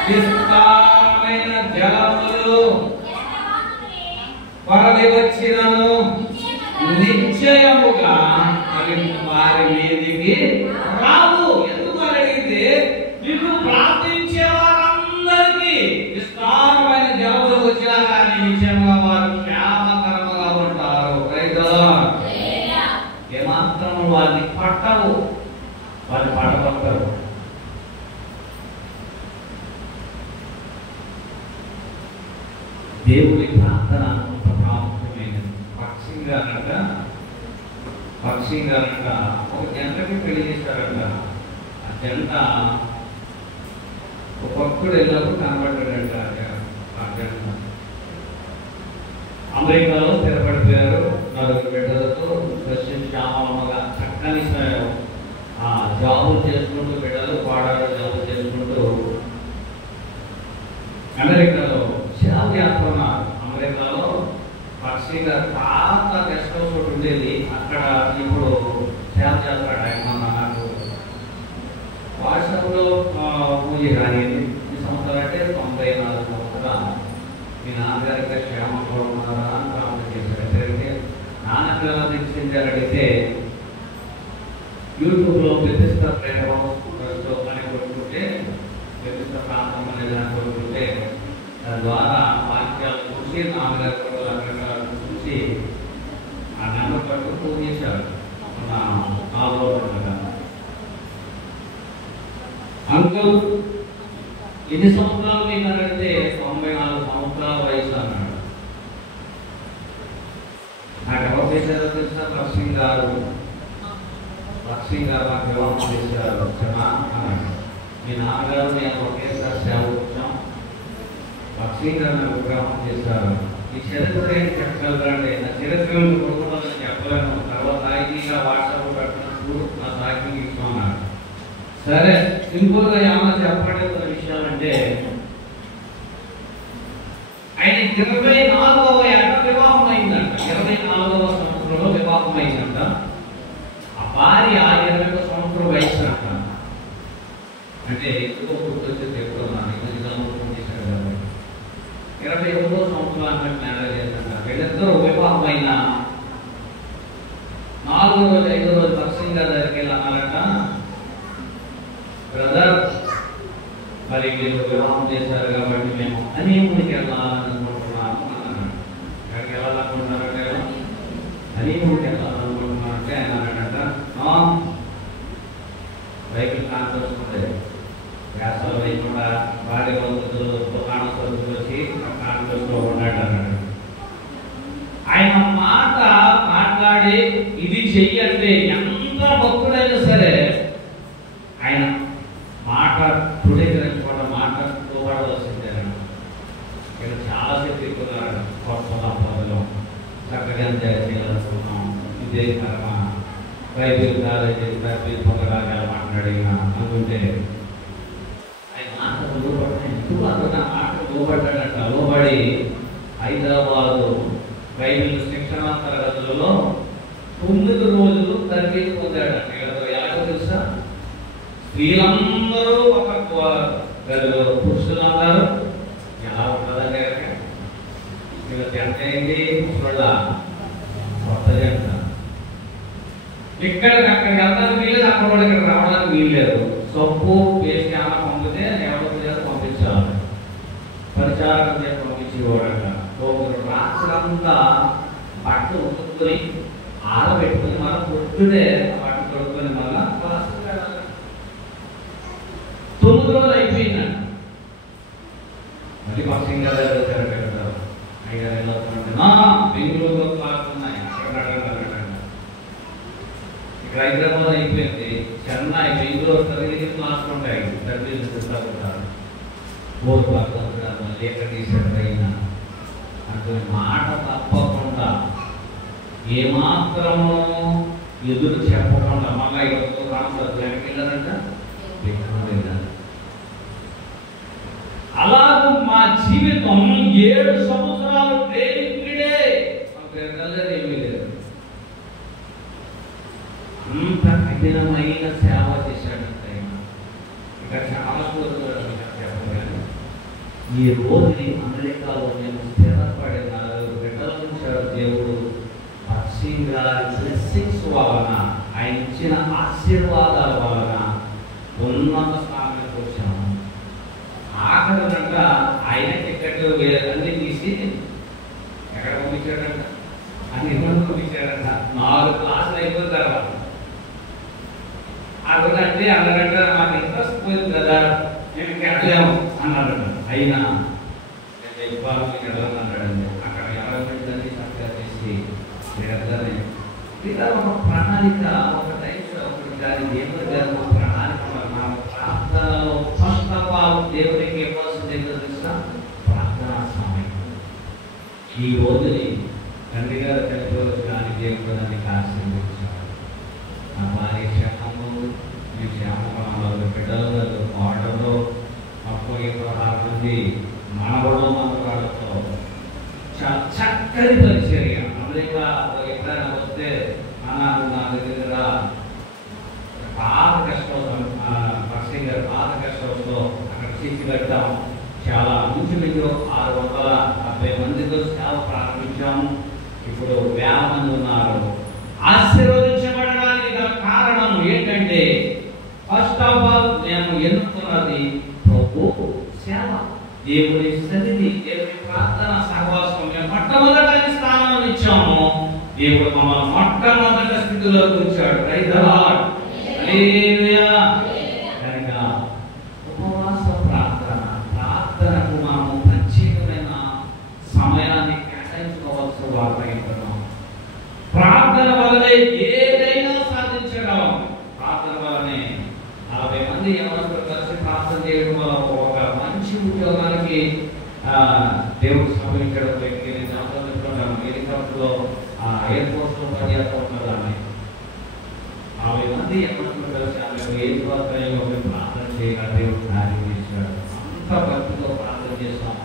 విస్తారమైన జలములు వరది వచ్చినను నిశ్చయముగా వారి మీదికి రావు. ఎందుకు అడిగితే నిన్ను ప్రార్థించే వారందరికీ విస్తారమైన జలములు వచ్చినా కానీ నిశ్చయంగా వారు క్షేమకరముగా ఉంటారు. ఏమాత్రం వారిని పట్టవు, వారిని పడగొట్టరు. దేవుడి ప్రార్థన అంత ప్రాముఖ్యమైనది. పక్షిగా ఒక జంటకి పెళ్లి చేస్తారంట. ఆ జంట ఒక భక్తుడు వెళ్ళినప్పుడు కనబడ్డాడంట. ఆ జంట అమెరికాలో స్థిరపడిపోయారు. 4 బిడ్డలతో శ్యామలమ్మగా చక్కని జాబులు చేసుకుంటూ, బిడ్డలు పాడాలు జాబులు చేసుకుంటూ అమెరికాలో సేవ చేస్తున్నారు. అమెరికాలో పక్షిగా పాత గెస్ట్ హౌస్ ఒకటి ఉండేది, అక్కడ ఇప్పుడు సేవ చేస్తాడు ఆయన. నాకు వాట్సాప్లో పూజ రానిది. ఈ సంవత్సరం అంటే 94 సంవత్సరాలు. మీ నాన్నగారికి క్షేమంగా ఉన్నారా అని ప్రార్థన చేశారు. ఎందుకంటే నాన్నగారు దర్శించారడిగితే యూట్యూబ్లో వ్యతిష్ట ప్రేమ అని కొట్టుకుంటే, వ్యతిష్ట ప్రాంతం అనేది అని కొట్టుకుంటే దాని ద్వారా వాక్యాలు చూసి నాన్నగారు చూసి ఆ నెంబర్ పట్టు ఫోన్ చేశారు. మన 4వ పండుగ అంకుల్ ఎన్ని సంవత్సరాలు మీకు అడిగితే 94 సంవత్సరాల వయసు అన్నాడు. నాకు ఎవరు చేశారో తెలిసిన లక్ష్మీ గారు నాకు వివాహం చేశారు. అన్నాడు. మీ నాన్నగారు నేను ఒకేసారి సేవ వచ్చాం. లక్ష్మీ గారు నాకు వివాహం చేశారు. ఈ చరిత్ర ఏం చెప్పగలరండి? నా చరిత్రను కొడుకున్నాను చెప్పలేను. తర్వాత సాయిగా వాట్సాప్ పెట్టినప్పుడు నా సాయికి ఇస్తున్నాను. సరే, సింపుల్గా ఏమన్నా చెప్పండి కొన్ని విషయాలంటే, ఆయన 24వ ఏట వివాహం అయిందంట. 24వ సంవత్సరంలో వివాహం అయిందంట. ఆ భార్య 21 సంవత్సరం వయసు అంట. అంటే ఎక్కువ గుర్తొచ్చేది ఎప్పుడున్నాను 21వ సంవత్సరానికి మ్యారేజ్ అయిందంట. వీళ్ళిద్దరూ వివాహం అయిన 4వ రోజు 5వ రోజు పక్షంగా దగ్గరికి వెళ్ళి అన్నారట, బ్రదర్ మరి మీరు వివాహం చేశారు కాబట్టి మేము హనీమూన్కి వెళ్ళాలని అనుకుంటున్నాము అన్నాడు. ఎక్కడికి వెళ్ళాలనుకుంటున్నారంటే హనీమూన్కి వెళ్ళాలనుకుంటున్నారంటే ఆయన అన్నాడంట, బైబిల్ కాన్ఫరెన్స్ ఉంది, వేసవి వేయకుండా భార్య బంధువులు దుకాణ సరుకులు వచ్చి ఆ కాన్ఫరెన్స్లో ఉన్నాడు అన్నాడు. ఆయన మాట మాట్లాడి ఇది చెయ్యంటే ఎంత భక్తుడైనా సరే ఆయన మాట తృణీకరించుకోవడం, మాట తోబడవలసిందే. ఇక్కడ చాలా సేపు ఎక్కున్నారు కొత్త సంపదలో చక్కగా చేయాలనుకున్నాం. ఇదే కర్మ బైబిల్ కాలేజీ బైబిల్ పొందడానికి మాట్లాడిన అనుకుంటే ఆయన మాట లోబడ్డాడట. లోబడి హైదరాబాదు బైబిల్ శిక్షణ తరగతులలో 9 రోజులు తరగతి పొందాడట. ఎలాగో తెలుసా? స్త్రీలందరూ ఒక గదిలో పురుషులందరూ ఎలా ఉంటుందంటే వీళ్ళ జంట ఏంటి? ముసళ్ళ కొత్త జంట. ఇక్కడికి అక్కడికి వెళ్ళడానికి వీల్లేదు, అక్కడ కూడా ఇక్కడ రావడానికి వీల్లేదు. సొప్పు పేస్ట్ ఏమైనా పంపితే ఎవరి చేత పంపించాలి. పరిచారం చేత పంపించేవాడట. రాత్రంతా బట్టలు ఉతుక్కుని ఆరబెట్టుకుని మనం పొద్దునే బట్టలు కొడుకుని మళ్ళా క్లాసుకు వెళ్ళాలి. 9 రోజులు అయిపోయిందండి. మళ్ళీ పక్షంగా వచ్చారు. అయ్యారు ఎలా బెంగళూరులో క్లాస్ ఉన్నాయి, అక్కడ ఇక్కడ హైదరాబాద్ అయిపోయింది. చెన్నై, బెంగళూరు తరగతి క్లాసులు ఉంటాయి. సర్వీసులు తెస్తాకుంటారు. 4 క్లాసులు అంటారు. మళ్ళీ ఎక్కడ తీసాడు అయినా అంటే మాట తప్పకుండా ఏమాత్రము ఎదురు చెప్పకుండా మళ్ళీ ఇక్కడ వెళ్ళారంట. అలాగూ మా జీవితం 7 సంవత్సరాలు ఏమీ లేదు. అంత కఠినమైన సేవ చేశాడంట. ఇక్కడ చాలా చెప్పగానే ఈ రోజుని అమెరికాలో నేను స్థిరపడి 4 బిడ్డల ఉంచాడు దేవుడు. పక్షింగ్ గారి బ్లెస్సింగ్స్ వలన, ఆయన ఇచ్చిన ఆశీర్వాదాల వలన ఉన్నత స్థానానికి వచ్చాము. ఆఖరినంట ఆయన టికెట్ అన్ని తీసి ఎక్కడ పంపించాడంట? అన్ని పంపించాడంట. 4 క్లాసులు అయిపోయిన తర్వాత అక్కడంటే అన్నదంట మాకు ఇంట్రెస్ట్ పోయింది కదా, నేను వెళ్ళలేము అన్నాడంట. అయినా వెళ్ళాలన్నాడండి. అక్కడ ఎవరైందని చక్కగా చేసి మీరందరినీ ఇలా ఒక ప్రణాళిక, ఒక టైంలో కానీ దేవుడి గారు ఒక ప్రణాళిక. ప్రార్థనలో ఫస్ట్ ఆఫ్ ఆల్ దేవుడికి ఇవ్వాల్సింది ఏంటో తెలుసా? ప్రార్థనా సమయం. ఈ రోజుని తండ్రి గారు చనిపోవచ్చు కానీ దేవుడు దాన్ని ఆశీర్వదించాడు. నా భార్య క్షేమంలో, మీ క్షేమంలో, బిడ్డలలో ఆర్డర్లో మొత్తం 16 మంది మనవడు మనవరాలతో చాలా చక్కని పరిచర్య. అమెరికా ఎప్పుడైనా వస్తే అన్నారు నా దగ్గర పాత గెస్ట్ హౌస్, పర్సింగ్ గారు పాత గెస్ట్ హౌస్లో అక్కడ తీసి పెట్టాం. చాలా ఇంచుమించు 670 మందితో సేవ ప్రారంభించాము. ఇప్పుడు 50 మంది ఉన్నారు. ఆశీర్వదించబడడానికి గల కారణం ఏంటంటే ఫస్ట్ ఆఫ్ ఆల్ నేను ఎన్నుకున్నది ప్రభు సేవ, దేవుడి సన్నిధి, దేవుడి ప్రార్థన సహవాసం. మేము మొట్టమొదటి స్థానంలో ఇచ్చాము. దేవుడు మమ్మల్ని మొట్టమొదటి స్థితిలో కూర్చాడు. కనుక ఉపవాస ప్రార్థనకు మనము ప్రత్యేకమైన సమయాన్ని కేటాయించుకోవాల్సిన వార్తయింటున్నాం. ప్రార్థన వల్లనే ఏదైనా సాధించగలం. ప్రార్థన వల్లనే 40 మంది ఎవరు కలిసి ప్రార్థన చేయడం వల్ల ఒక మంచి ఉద్యోగానికి దేవుడు సంభవించడం. వ్యక్తి హెలికాప్టర్లో ఎయిర్ ఫోర్స్ లో పనిచేస్తున్నారని 40 మంది ఎవరు కలిసి ఏ ప్రార్థనలో ప్రార్థన చేయగా దేవుడు కార్యం చేశాడు. అంత భక్తితో ప్రార్థన చేస్తాం.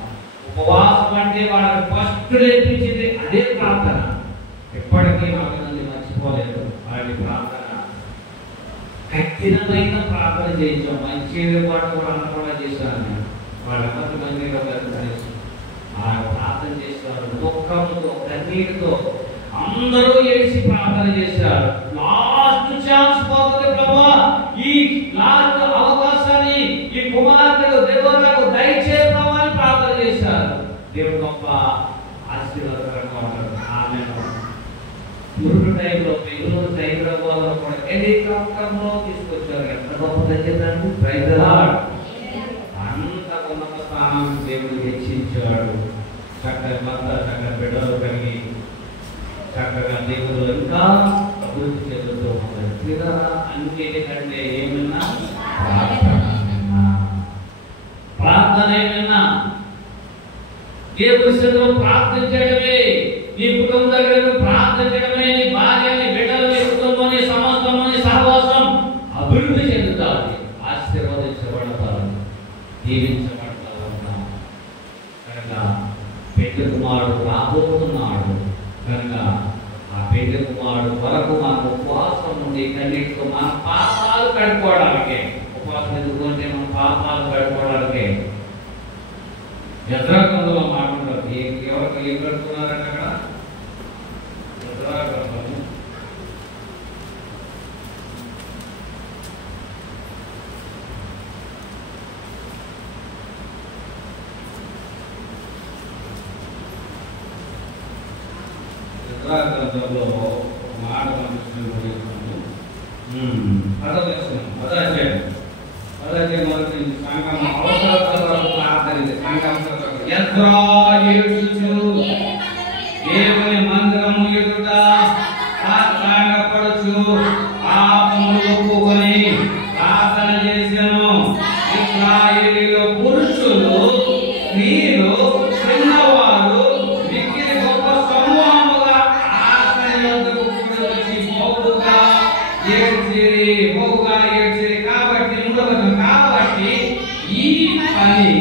ఉపవాసం అంటే వాళ్ళకి ఫస్ట్ నేర్పించింది అదే ప్రార్థన. ఎప్పటికీ 40 మంది మర్చిపోలేదు వాడి ప్రార్థన. కఠినమైన ప్రార్థన చేయించాం. మంచి పాటు కూడా అనుకుండా చేశాను నేను. వాళ్ళందరి మందిగా ప్రార్థన చేస్తారు. దుఃఖంతో, కన్నీటితో అందరూ ఏడిసి ప్రార్థన చేశారు. లాస్ట్ ఛాన్స్ పోతుంది ప్రభా, ఈ లాస్ట్ అవకాశాన్ని ఈ కుమార్తెకు దేవులకు దయచేయడం అని ప్రార్థన చేశారు. దేవుడు గొప్ప ఆశీర్వాదకరంగా ఉంటారు. ఆమె మురుగు టైంలో బెంగళూరు హైదరాబాద్ లో కూడా హెలికాప్టర్లో తీసుకొచ్చారు. ఎంత గొప్ప దయచేదండి. Praise the lord. అంత ఉన్నత స్థానాన్ని దేవుడు హెచ్చించాడు. చక్కని భర్త చక్కని బిడ్డలు కలిగి చక్కగా దేవుడు ఇంకా అభివృద్ధి చెందుతూ ఉంటారు. తీరా అన్నిటికంటే ఏమన్నా ప్రార్థన ఏమన్నా దేవుడి సన్నిధిలో ప్రార్థించడమే, నీ కుటుంబం దగ్గర ప్రార్థించడమే, నీ భార్య, నీ బిడ్డలు, నీ కుటుంబం, నీ సమస్తము, నీ సహవాసం అభివృద్ధి చెందుతారు, ఆశీర్వదించబడతారు, దీవించబడతారు. కనుక పెళ్లి కుమారుడు రాబోతున్నాడు కనుక ఆ పెళ్లి కుమారుడు వరకు మనం ఉపవాసం ఉండి కన్నీటితో మన పాపాలు కడుక్కోవడానికే. ఉపవాసం ఎందుకంటే మన పాపాలు కడుక్కోవడానికే. యెజ్రాగ్రంథంలో మాట్లాడతారు. ఎవరికి ఏం కడుతున్నారంటే అక్కడ యెజ్రాగ్రంథము గ్రంథంలో మాట కనిపిస్తుంది. పదజయం మొదటి సంఘం అవసరం ప్రార్థన దేవుని మందిరము ఎదుట సాష్టాంగపడుచు పాపములు ఒప్పుకొని ప్రార్థన చేసెను. ఇశ్రాయేలీయుల పురుషులు, స్త్రీలు, చిన్నవారు మిక్కిలి గొప్ప సమూహముగా ఆసన యొద్దకు కూడి వచ్చి బహుగా ఏడ్చిరి. కాబట్టి ఈ పని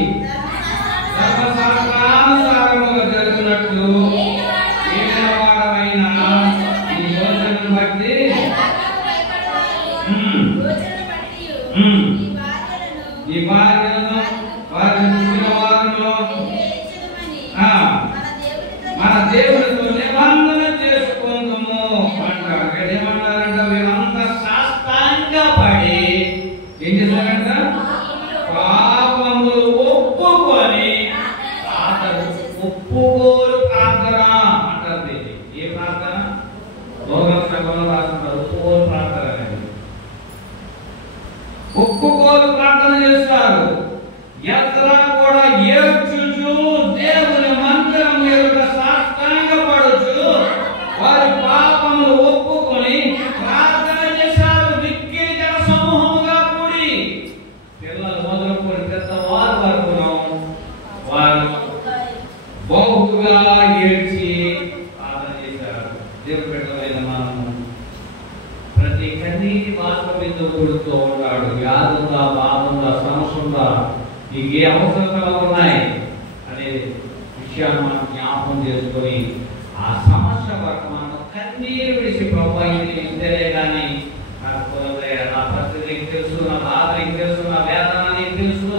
ధర్మశాస్త్రానుసారముగా జరుగుతున్నట్లు ఏడవాడమైన ఈ యోచనను బట్టి ఈ భార్యలను వారిని పుట్టిన వారిలో మన దేవుడితో నిబంధన చేసుకుందాము అంటారు. ఇక్కడ ఏమన్నారంట? వీరంతా సాష్టాంగపడి ఏం చేశారంట? పాపములు ఒప్పుకొని ఒప్పుకోలు ప్రార్థన అంటారు. ఏ ప్రార్థన? లోకం సభలో రాస్తున్నారు ఒప్పుకోలు ప్రార్థన అనేది. ఒప్పుకోలు ప్రార్థన చేస్తారు. యెజ్రా కూడా ఏడ్చుచు దేవుని మందిరం ఎదుట సాష్టాంగపడుచు వారి పాపములు ఒప్పుకొని ప్రార్థన చేశారు. మిక్కిలి జన సమూహముగా కూడి పిల్లలు మొదలుకొని పెద్దవారు వరకు వారు బహుగా ఏడ్చి ప్రార్థన చేశారు. దేవుని బిడ్డలైన మనము ప్రతి కన్నీటి బాధ మీద కొడుతూ ఉంటాడు. వ్యాధుందా, బాధుందా, సమస్య ఉందా, నీకు ఏ అవసరాలు ఉన్నాయి అనే విషయాన్ని మనం జ్ఞాపకం చేసుకొని ఆ సమస్య వరకు మనం కన్నీరు విడిచి ప్రభు ఇంతేనే కానీ నాకు కుదరలే, నా పరిస్థితి నీకు తెలుసు, నా బాధ నీకు తెలుసు, నా వేదన నీకు తెలుసు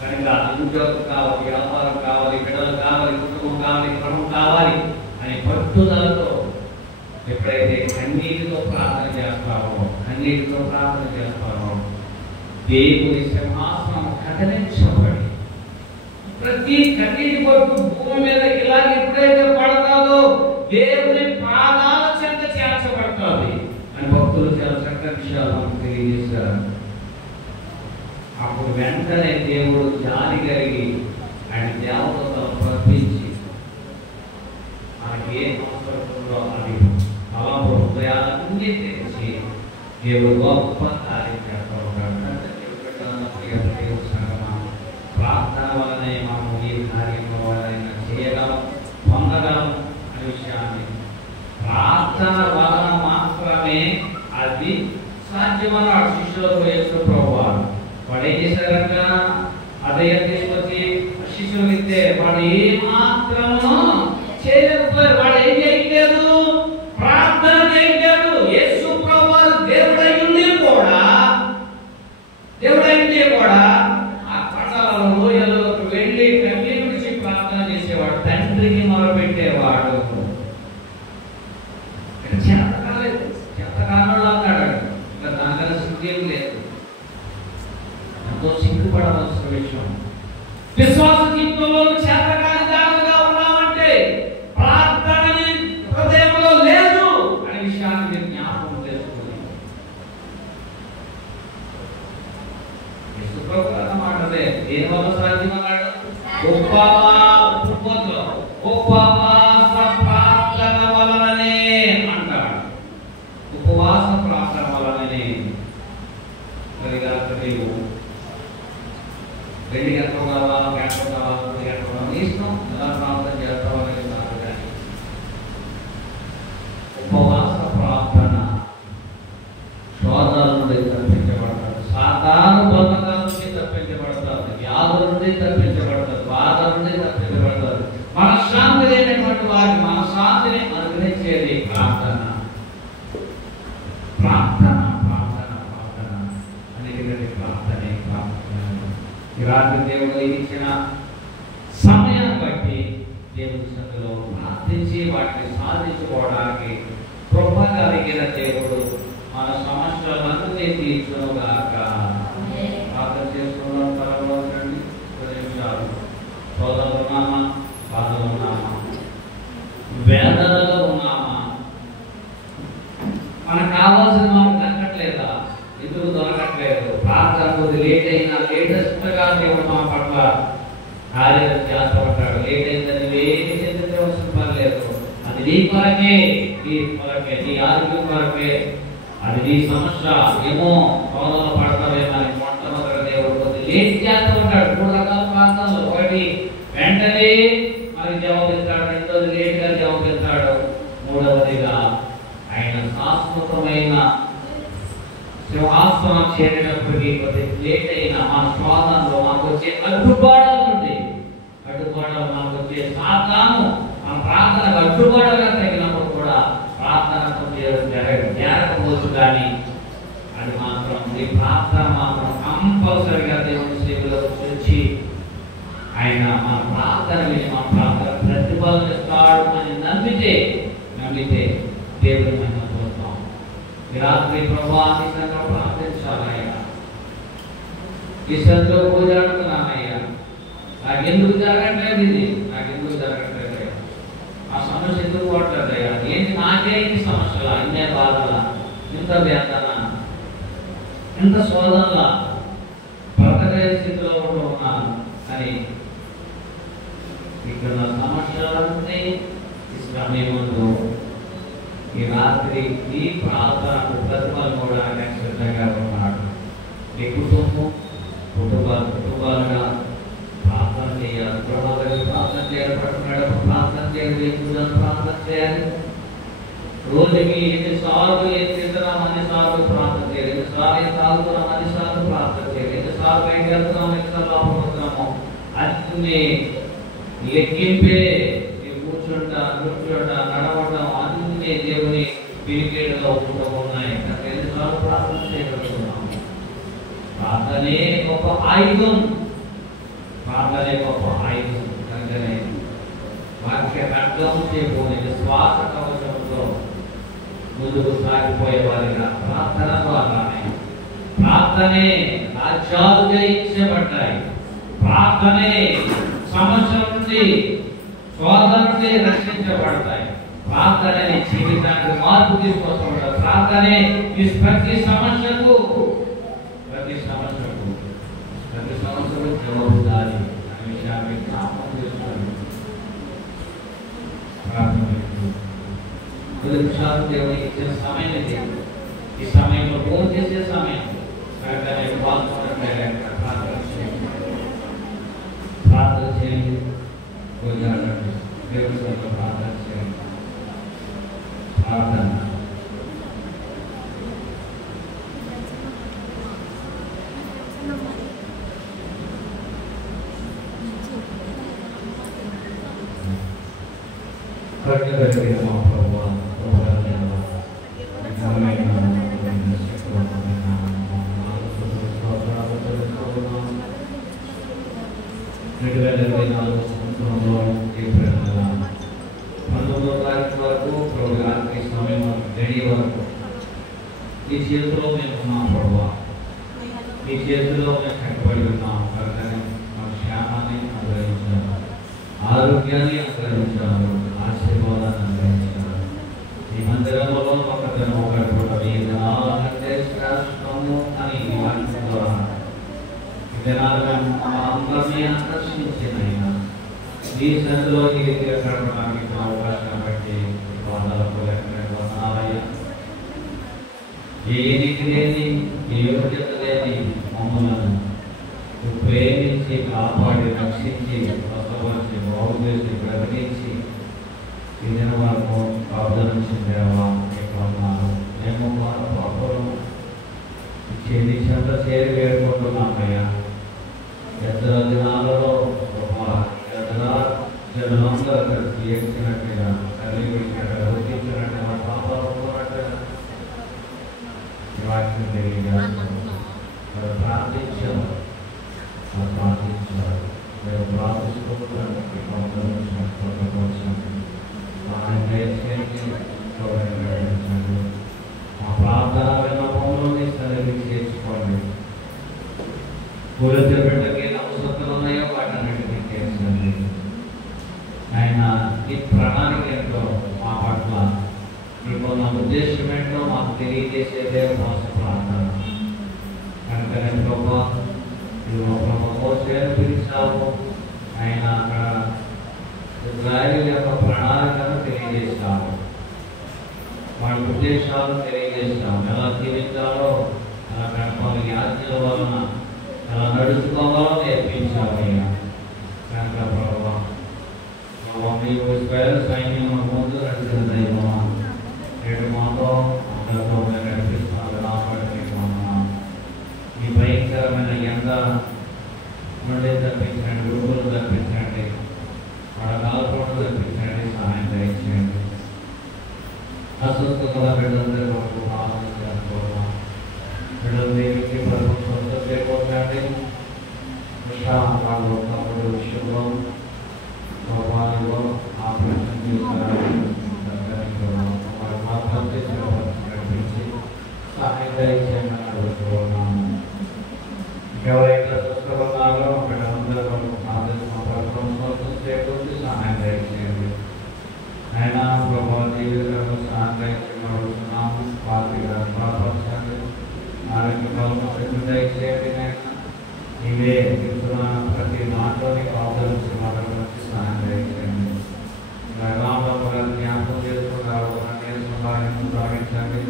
కనుక ఉద్యోగం కావాలి, వ్యాపారం కావాలి, బిడ్డలు కావాలి, కుటుంబం కావాలి, క్రమం కావాలి అనే పట్టుదలతో ఎప్పుడైతే కన్నీటితో ప్రార్థన చేస్తారో దేవుని సింహాసనం కదిలించబడి ప్రతి కన్నీటి కొరకు భూమి మీద ఇలా ఎప్పుడైతే పడతాదో దేవుని పాదాల చెంత చేర్చబడుతుంది అని భక్తులు చాలా చక్కటి విషయాలు మనకు తెలియజేశారు. అప్పుడు వెంటనే దేవుడు జాలి కలిగి ఆయన దేవతతో ప్రార్థించి మనకి ఏ అవసరంలో అది తలంపు హృదయాలన్నీ తెరిచి దేవుడు గొప్ప కార్యం చేస్తారు. ప్రార్థన వలనే మనం ఈ కార్యంలో వలన చేయగలం, పొందగలం అనే విషయాన్ని ప్రార్థన వలన మాత్రమే అది సాధ్యమన్నాడు. శిష్యులతో యేసు ప్రభువారు వాడు ఏం చేశారంట? అదే తీసుకొచ్చి శిష్యులు ఇస్తే వాడు ఏ మాత్రము చేయలేకపోయారు. వాడు ఏం చేయలేదు, ప్రార్థన చేయలేదు. యేసు ప్రభువారు దేవుడైంది కూడా ఆ కొండలలో లోయలోకి వెళ్ళి కన్నీరు విడిచి ప్రార్థన చేసేవాడు, తండ్రికి మొరపెట్టేవాడు. చెత్తకాలంలో అన్నాడు. ఇంకా దానికన్నా సిగ్గేం లేదు. ఎంతో సిగ్గుపడవలసిన విషయం. విశ్వాస జీవితంలో చేతకాని దానిగా ఉన్నామంటే ప్రార్థనని హృదయంలో లేదు అనే విషయాన్ని మీరు జ్ఞాపకం చేసుకుని యేసు ప్రభువు అన్నమాటలే దేనివల్ల సాధ్యమన్నాడు? గొప్ప రాత్రి దేవుడు ఇచ్చిన సమయాన్ని బట్టి దేవుడి సన్నిధిలో ప్రార్థించి వాటిని సాధించుకోవడానికి కృప కలిగిన దేవుడు మన సమస్యలన్నీ తీర్చునుగాక. ప్రార్థన చేసుకున్నాం. త్వరలో రండి. 10 నిమిషాలు. సోదరులు ఉన్నామా, బాధలు ఉన్నామా, వేదనలో ఉన్నామా, మనకు కావాల్సిన మనకు దక్కట్లేదా, ఎందుకు దొరకట్లేదు, ప్రార్థన కొద్ది లేట్ అయినా లేటెస్ట్గా దేవుడు మా పట్ల కార్యం చేస్తాడు. లేట్ అయిందని ఏమి చెందించవలసిన పని లేదు. అది నీ కొరకే, నీ కొరకే, నీ ఆరోగ్యం కొరకే. అది నీ సమస్య ఏమో సోదరులు పడతావేమని మొట్టమొదటి దేవుడు కొద్ది లేట్ చేస్తూ ఉంటాడు. 3 రకాల ప్రార్థనలు. ఒకటి వెంటనే మనకి జవాబిస్తాడు, రెండోది లేట్గా జవాబిస్తాడు, మూడవదిగా ఆయన శాశ్వతమైన సింహాసనం చేరినప్పటికీ కొద్ది లేట్ అయినా మన స్వాతంలో మనకు వచ్చే అడ్డుపాడాలు ఉంటాయి. అడ్డుపాడాలు మనకు వచ్చే సాతాను మన ప్రార్థనకు అడ్డుపాడుగా తగినప్పుడు కూడా ప్రార్థన జరగకపోవచ్చు. కానీ అది మాత్రం ఈ ప్రార్థన మాత్రం కంపల్సరిగా దేవుని సేవలో వచ్చి ఆయన మన ప్రార్థన విని మన ప్రార్థన ప్రతిఫలం ఇస్తాడు అని నమ్మితే దేవుని మహిమ చూస్తాం. ఈ రాత్రి ప్రభావాన్ని ప్రార్థించాలయ్యా. ఈ శ్రద్ధలో పూజ అడుగుతున్నానయ్యా. నాకెందుకు జరగట్లేదు, ఇది నాకెందుకు జరగట్లేదు, ఆ సమస్య ఎందుకు పడలేదయ్యా, ఏంటి నాకే ఇన్ని సమస్యలా, ఇన్నే బాధలా, ఇంత వేదన, ఇంత శోధనలా, బ్రతకే స్థితిలో ఉన్నాను అని ఇక్కడ సమస్యలన్నీ సమయంలో ఈ రాత్రి ఈ ప్రార్థనకు ప్రతిఫలం కూడా సిద్ధంగా ఉన్నాడు. మీ కుటుంబాలుగా ప్రార్థన చేయాలి, గృహాలకు ప్రార్థన చేయాలి, పట్టుకునేటప్పుడు ప్రార్థన చేయాలి, ప్రార్థన చేయాలి. రోజుకి ఎన్నిసార్లు ఏం తింటున్నాం అన్నిసార్లు ప్రార్థన చేయాలి, ఎన్నిసార్లు ఏం తాగుతున్నాం అన్నిసార్లు ప్రార్థన చేయాలి, ఎన్నిసార్లు బయటకు వెళ్తున్నాం ఎన్నిసార్లు లోపడుతున్నామో అన్ని లెక్కింపే. కూర్చుంటా నడవడం అన్ని దేవుని పిలికేడుగా ఉన్నాయి. ఎన్నిసార్లు ప్రార్థన చేయగలుగుతున్నాం. ప్రార్థనే గొప్ప ఆయుధం, ప్రార్థనే గొప్ప ఆయుధం. కనుకనే వాక్య ఖడ్గం చేయబోని శ్వాస కవచంతో ముందుకు సాగిపోయే వారిగా ప్రార్థన ద్వారానే, ప్రార్థనే రాజ్యాలు జయించబడ్డాయి, ప్రార్థనే సమస్యల నుండి శోధన నుండి రక్షించబడతాయి, ప్రార్థనని జీవితానికి మార్పు తీసుకొస్తాడు. ప్రార్థనే ప్రతి సమస్యకు జవాబు దారి అనే విషయాన్ని జ్ఞాపకం చేసుకోండి. ప్రార్థన 10 నిమిషాలు దేవునికి ఇచ్చిన సమయం ఇది. ఈ సమయంలో ఫోన్ చేసే సమయం. ప్రార్థన చేయండి, పూజాడండి, దేవుని సన్నిధిలో ప్రార్థన చేయండి. ప్రార్థన ఈ చేతిలో మేము ఉన్నాం ప్రభావ, ఈ చేతిలో మేము కట్టుబడి ఉన్నాం. కనుకనే మా క్షేమాన్ని అనుగ్రహించాము, ఆరోగ్యాన్ని అనుగ్రహించాము, ఆశీర్వాదాన్ని అనుగ్రహించాము. ఈ మందిరంలో ఒక దినం గడపడం ఈ దినాలంటే శ్రేష్టము అని ఈ వాక్యం ద్వారా ఈ దినాలు మేము అందరినీ ఆకర్షించినైనా ఈ సందులో ఈ రీతిగా గడపడానికి అవకాశం బట్టి వాదాలకు వందనాలయ్యా. ఏ నీతి లేని, ఏ యోగ్యత లేని మమ్మల్ని ప్రేమించి కాపాడి రక్షించి స్వస్థపరిచి బాగు చేసి బ్రతికించి ఈ దిన వరకు ప్రార్థనించిన దేవా ఎక్కడ ఉన్నారు మేము మన పాపలు చేరి చెంత చేరి వేడుకుంటున్నామయ్యా. ఎద్దర దినాలలో జనందరూ కలిసి ఏడ్చినట్టుగా తల్లి వచ్చినట్టుగా మన పాపాలు వాక్యం తెలియజేస్తాం, ప్రార్థించాము. నీ ప్రణాళిక ఏంటో మా పట్ల నీకున్న ఉద్దేశం ఏంటో మాకు తెలియజేసేదే మోస ప్రార్థన. కనుకనే ప్రభా మోసేను పిలిచావు, ఆయన అక్కడ ఇజ్రాయేలు యొక్క ప్రణాళికను తెలియజేస్తాము, వాళ్ళ ఉద్దేశాలు తెలియజేస్తాము, ఎలా జీవించాలో ఎలా గడపాలి, ఆజ్ఞల వలన ఎలా నడుచుకోవాలో నేర్పించామయ్యా. కనుక ప్రభా మీకు ఇశ్రాయేలు సైన్యం ముందు నడిచిన దైవమా, నేడు మాతో అందరితో నడిపిస్తున్నారు కాబట్టి ఈ భయంకరమైన ఎండ నుండి తప్పించండి, గురువులు తప్పించండి, వడగాల్పోటు తప్పించండి, సహాయం దయచేయండి. అస్వస్థతల బిడ్డలందరూ కొరకు ప్రార్థన చేసుకోవడం, బిడ్డలు దేవునికి ప్రభుత్వం స్వస్థ చేయబోతండి. వాళ్ళు తమ్ముడు విషయంలో ప్రభావంలో ఆపరేషన్ చేస్తారు, నడిపించి సహాయం దయచేయండి అడుగుతున్నాము. ఎవరైతే స్వస్థపన్నారో బిడ్డలందరూ ప్రభుత్వం చేకూర్చి సహాయం దయచేయండి. అయినా ప్రభావ జీవితంలో సహాయం దయచేయమని అడుగుతున్నాము. పార్టీ గారిని బలపరచండి, ఆరోగ్యం దయచేయండి. నీవే చెప్తున్న ప్రతి మాటలోని కాపుదలించి మాట్లాడడానికి సహాయం దయచేయండి. జ్ఞాపకం చేసుకున్నారు సాగించండి,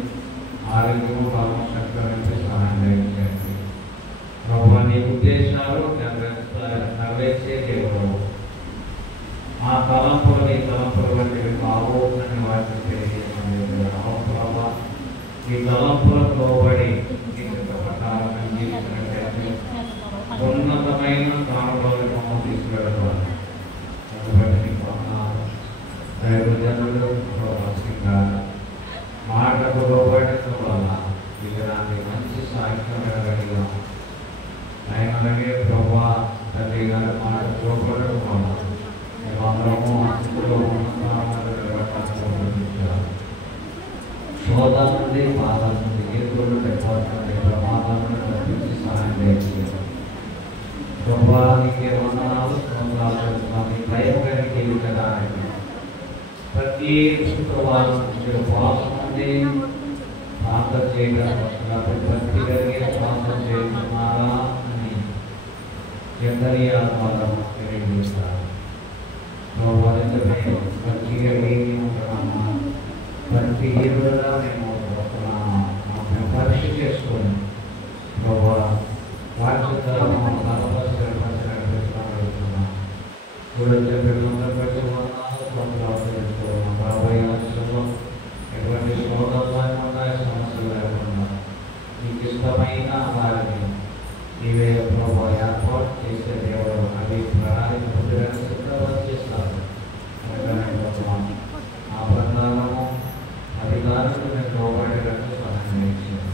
ఆరోగ్యము బలము శక్తి సహాయం దయచేయండి. ప్రభావ నీ ఉద్దేశాలు నెరవేర్చే దేవుడు, ఆ తలంపులు నీ తలంపులు వంటివి కావు అని వాటిని తెలియజేయండి. ప్రభావ ఈ తలంపులకు లోబడి ప్రకారం జీవించినట్లయితే ఉన్నతమైన స్థానంలో తీసుకెళ్ళగలరు. కాబట్టి దైవజనులు మాటకు లోబడటం వల్ల విగ్రహాన్ని మంచి సాహిత్యం వెళ్ళగలిగా. ఆయనలాగే ప్రభా తల్లి గారి మాట లోబడటం వల్ల మేమందరము అసలు శోధ నుండి బాధ నుండి ఏర్పడు అయిపోతుంది, ప్రమాదం నుండి తప్పించి సహాయం చేయాలి. ప్రభావానికి వందనాలు సంవత్సరాలు భయం కలిగి వెళ్ళడానికి ప్రతి శుక్రవారం ఉపవాసం నుండి ప్రార్థన చేయడం భక్తి కలిగి ప్రార్థన చేస్తున్నారా అని ఎందరి ఆత్మలను తెలియజేస్తారు. భక్తి కలిగి ఉంటున్నామా, ప్రతి ఈరుగా మేము వస్తున్నామా, పరీక్ష చేసుకొని ప్రభావ వాక్యతలను ఎటువంటి సమస్యలు లేకుండా నీకు ఇష్టమైన వారిని నీవే ప్రభావ ఏర్పాటు చేసే దేవుడు. అవి ప్రణాళిక చేస్తారు. ఆ ప్రకారము అధికారులు నేను లోబడేటట్టు సహాయం చేయించాను.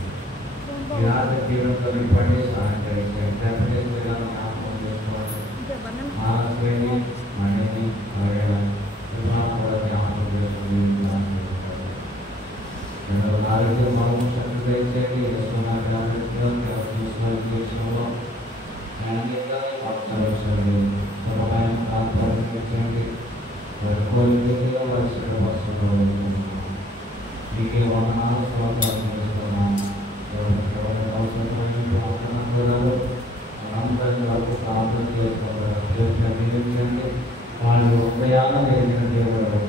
ఇలాంటి జీవితంతో ఇప్పటి సహాయం చేయించాను. జ్ఞాపకం చేసుకోవాలి. మానసిని మణిని కూడా జ్ఞాపకం చేసుకుని ఆరోగ్య మనము శక్తి దయచేయండి. విషయంలో సమయం కాంతించండి. మీకే వందనాలు స్వాగతం చేస్తున్నాం. ప్రార్థన చేసుకోండి. వాళ్ళ హృదయాలను ఎదిగిన దేవుడు,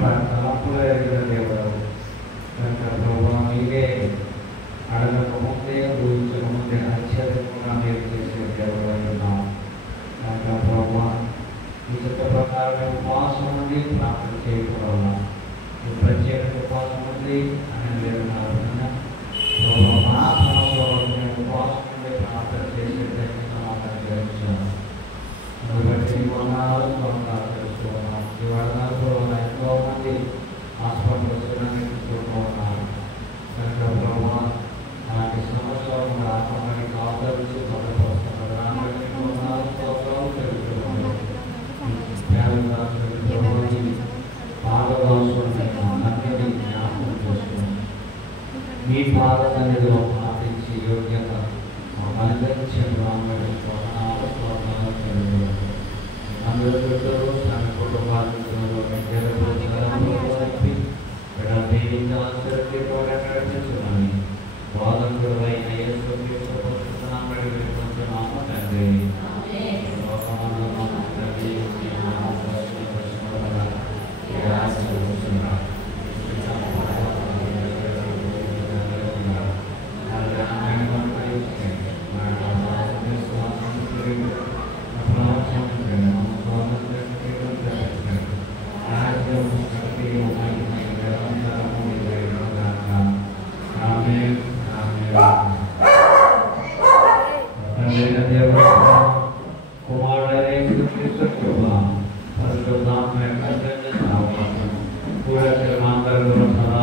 వాళ్ళ తలంపులు ఎదిగిన దేవుడు. కనుక ప్రభావం మీరే అడగక ముందే ఊహించక ముందే అత్యధికంగా మీరు చేసే దేవుడు ఉన్నాం. కనుక ప్రభావం ఈ చిత్త ప్రకారం ఉపవాసం నుండి ప్రార్థన చేయడం వల్ల ఈ ప్రత్యేక ఉపవాసం నుండి అని లేదు నా సంవత్సరం నేను ఉపవాసం నుండి ప్రార్థన చేసే సమాధానం గ్రహించాను. బట్టి వందనాలు తెలుసుకున్నాం. ఈ వడనాలు ఎంతో మంది హాస్పిటల్ చూసుకుంటున్నారు. కనుక ప్రభావ అలాంటి సమస్యలను రాకుండా కాపాడుతూ బలపరుస్తున్నారు. తెలుసుకున్నాను. పాదవాసుని జ్ఞాపకం చేసుకున్నాను. మీ పాద సన్నిధిలో ప్రార్థించి యోగ్యత అందరూ పెట్టారు. తన కుటుంబాలను అందరూ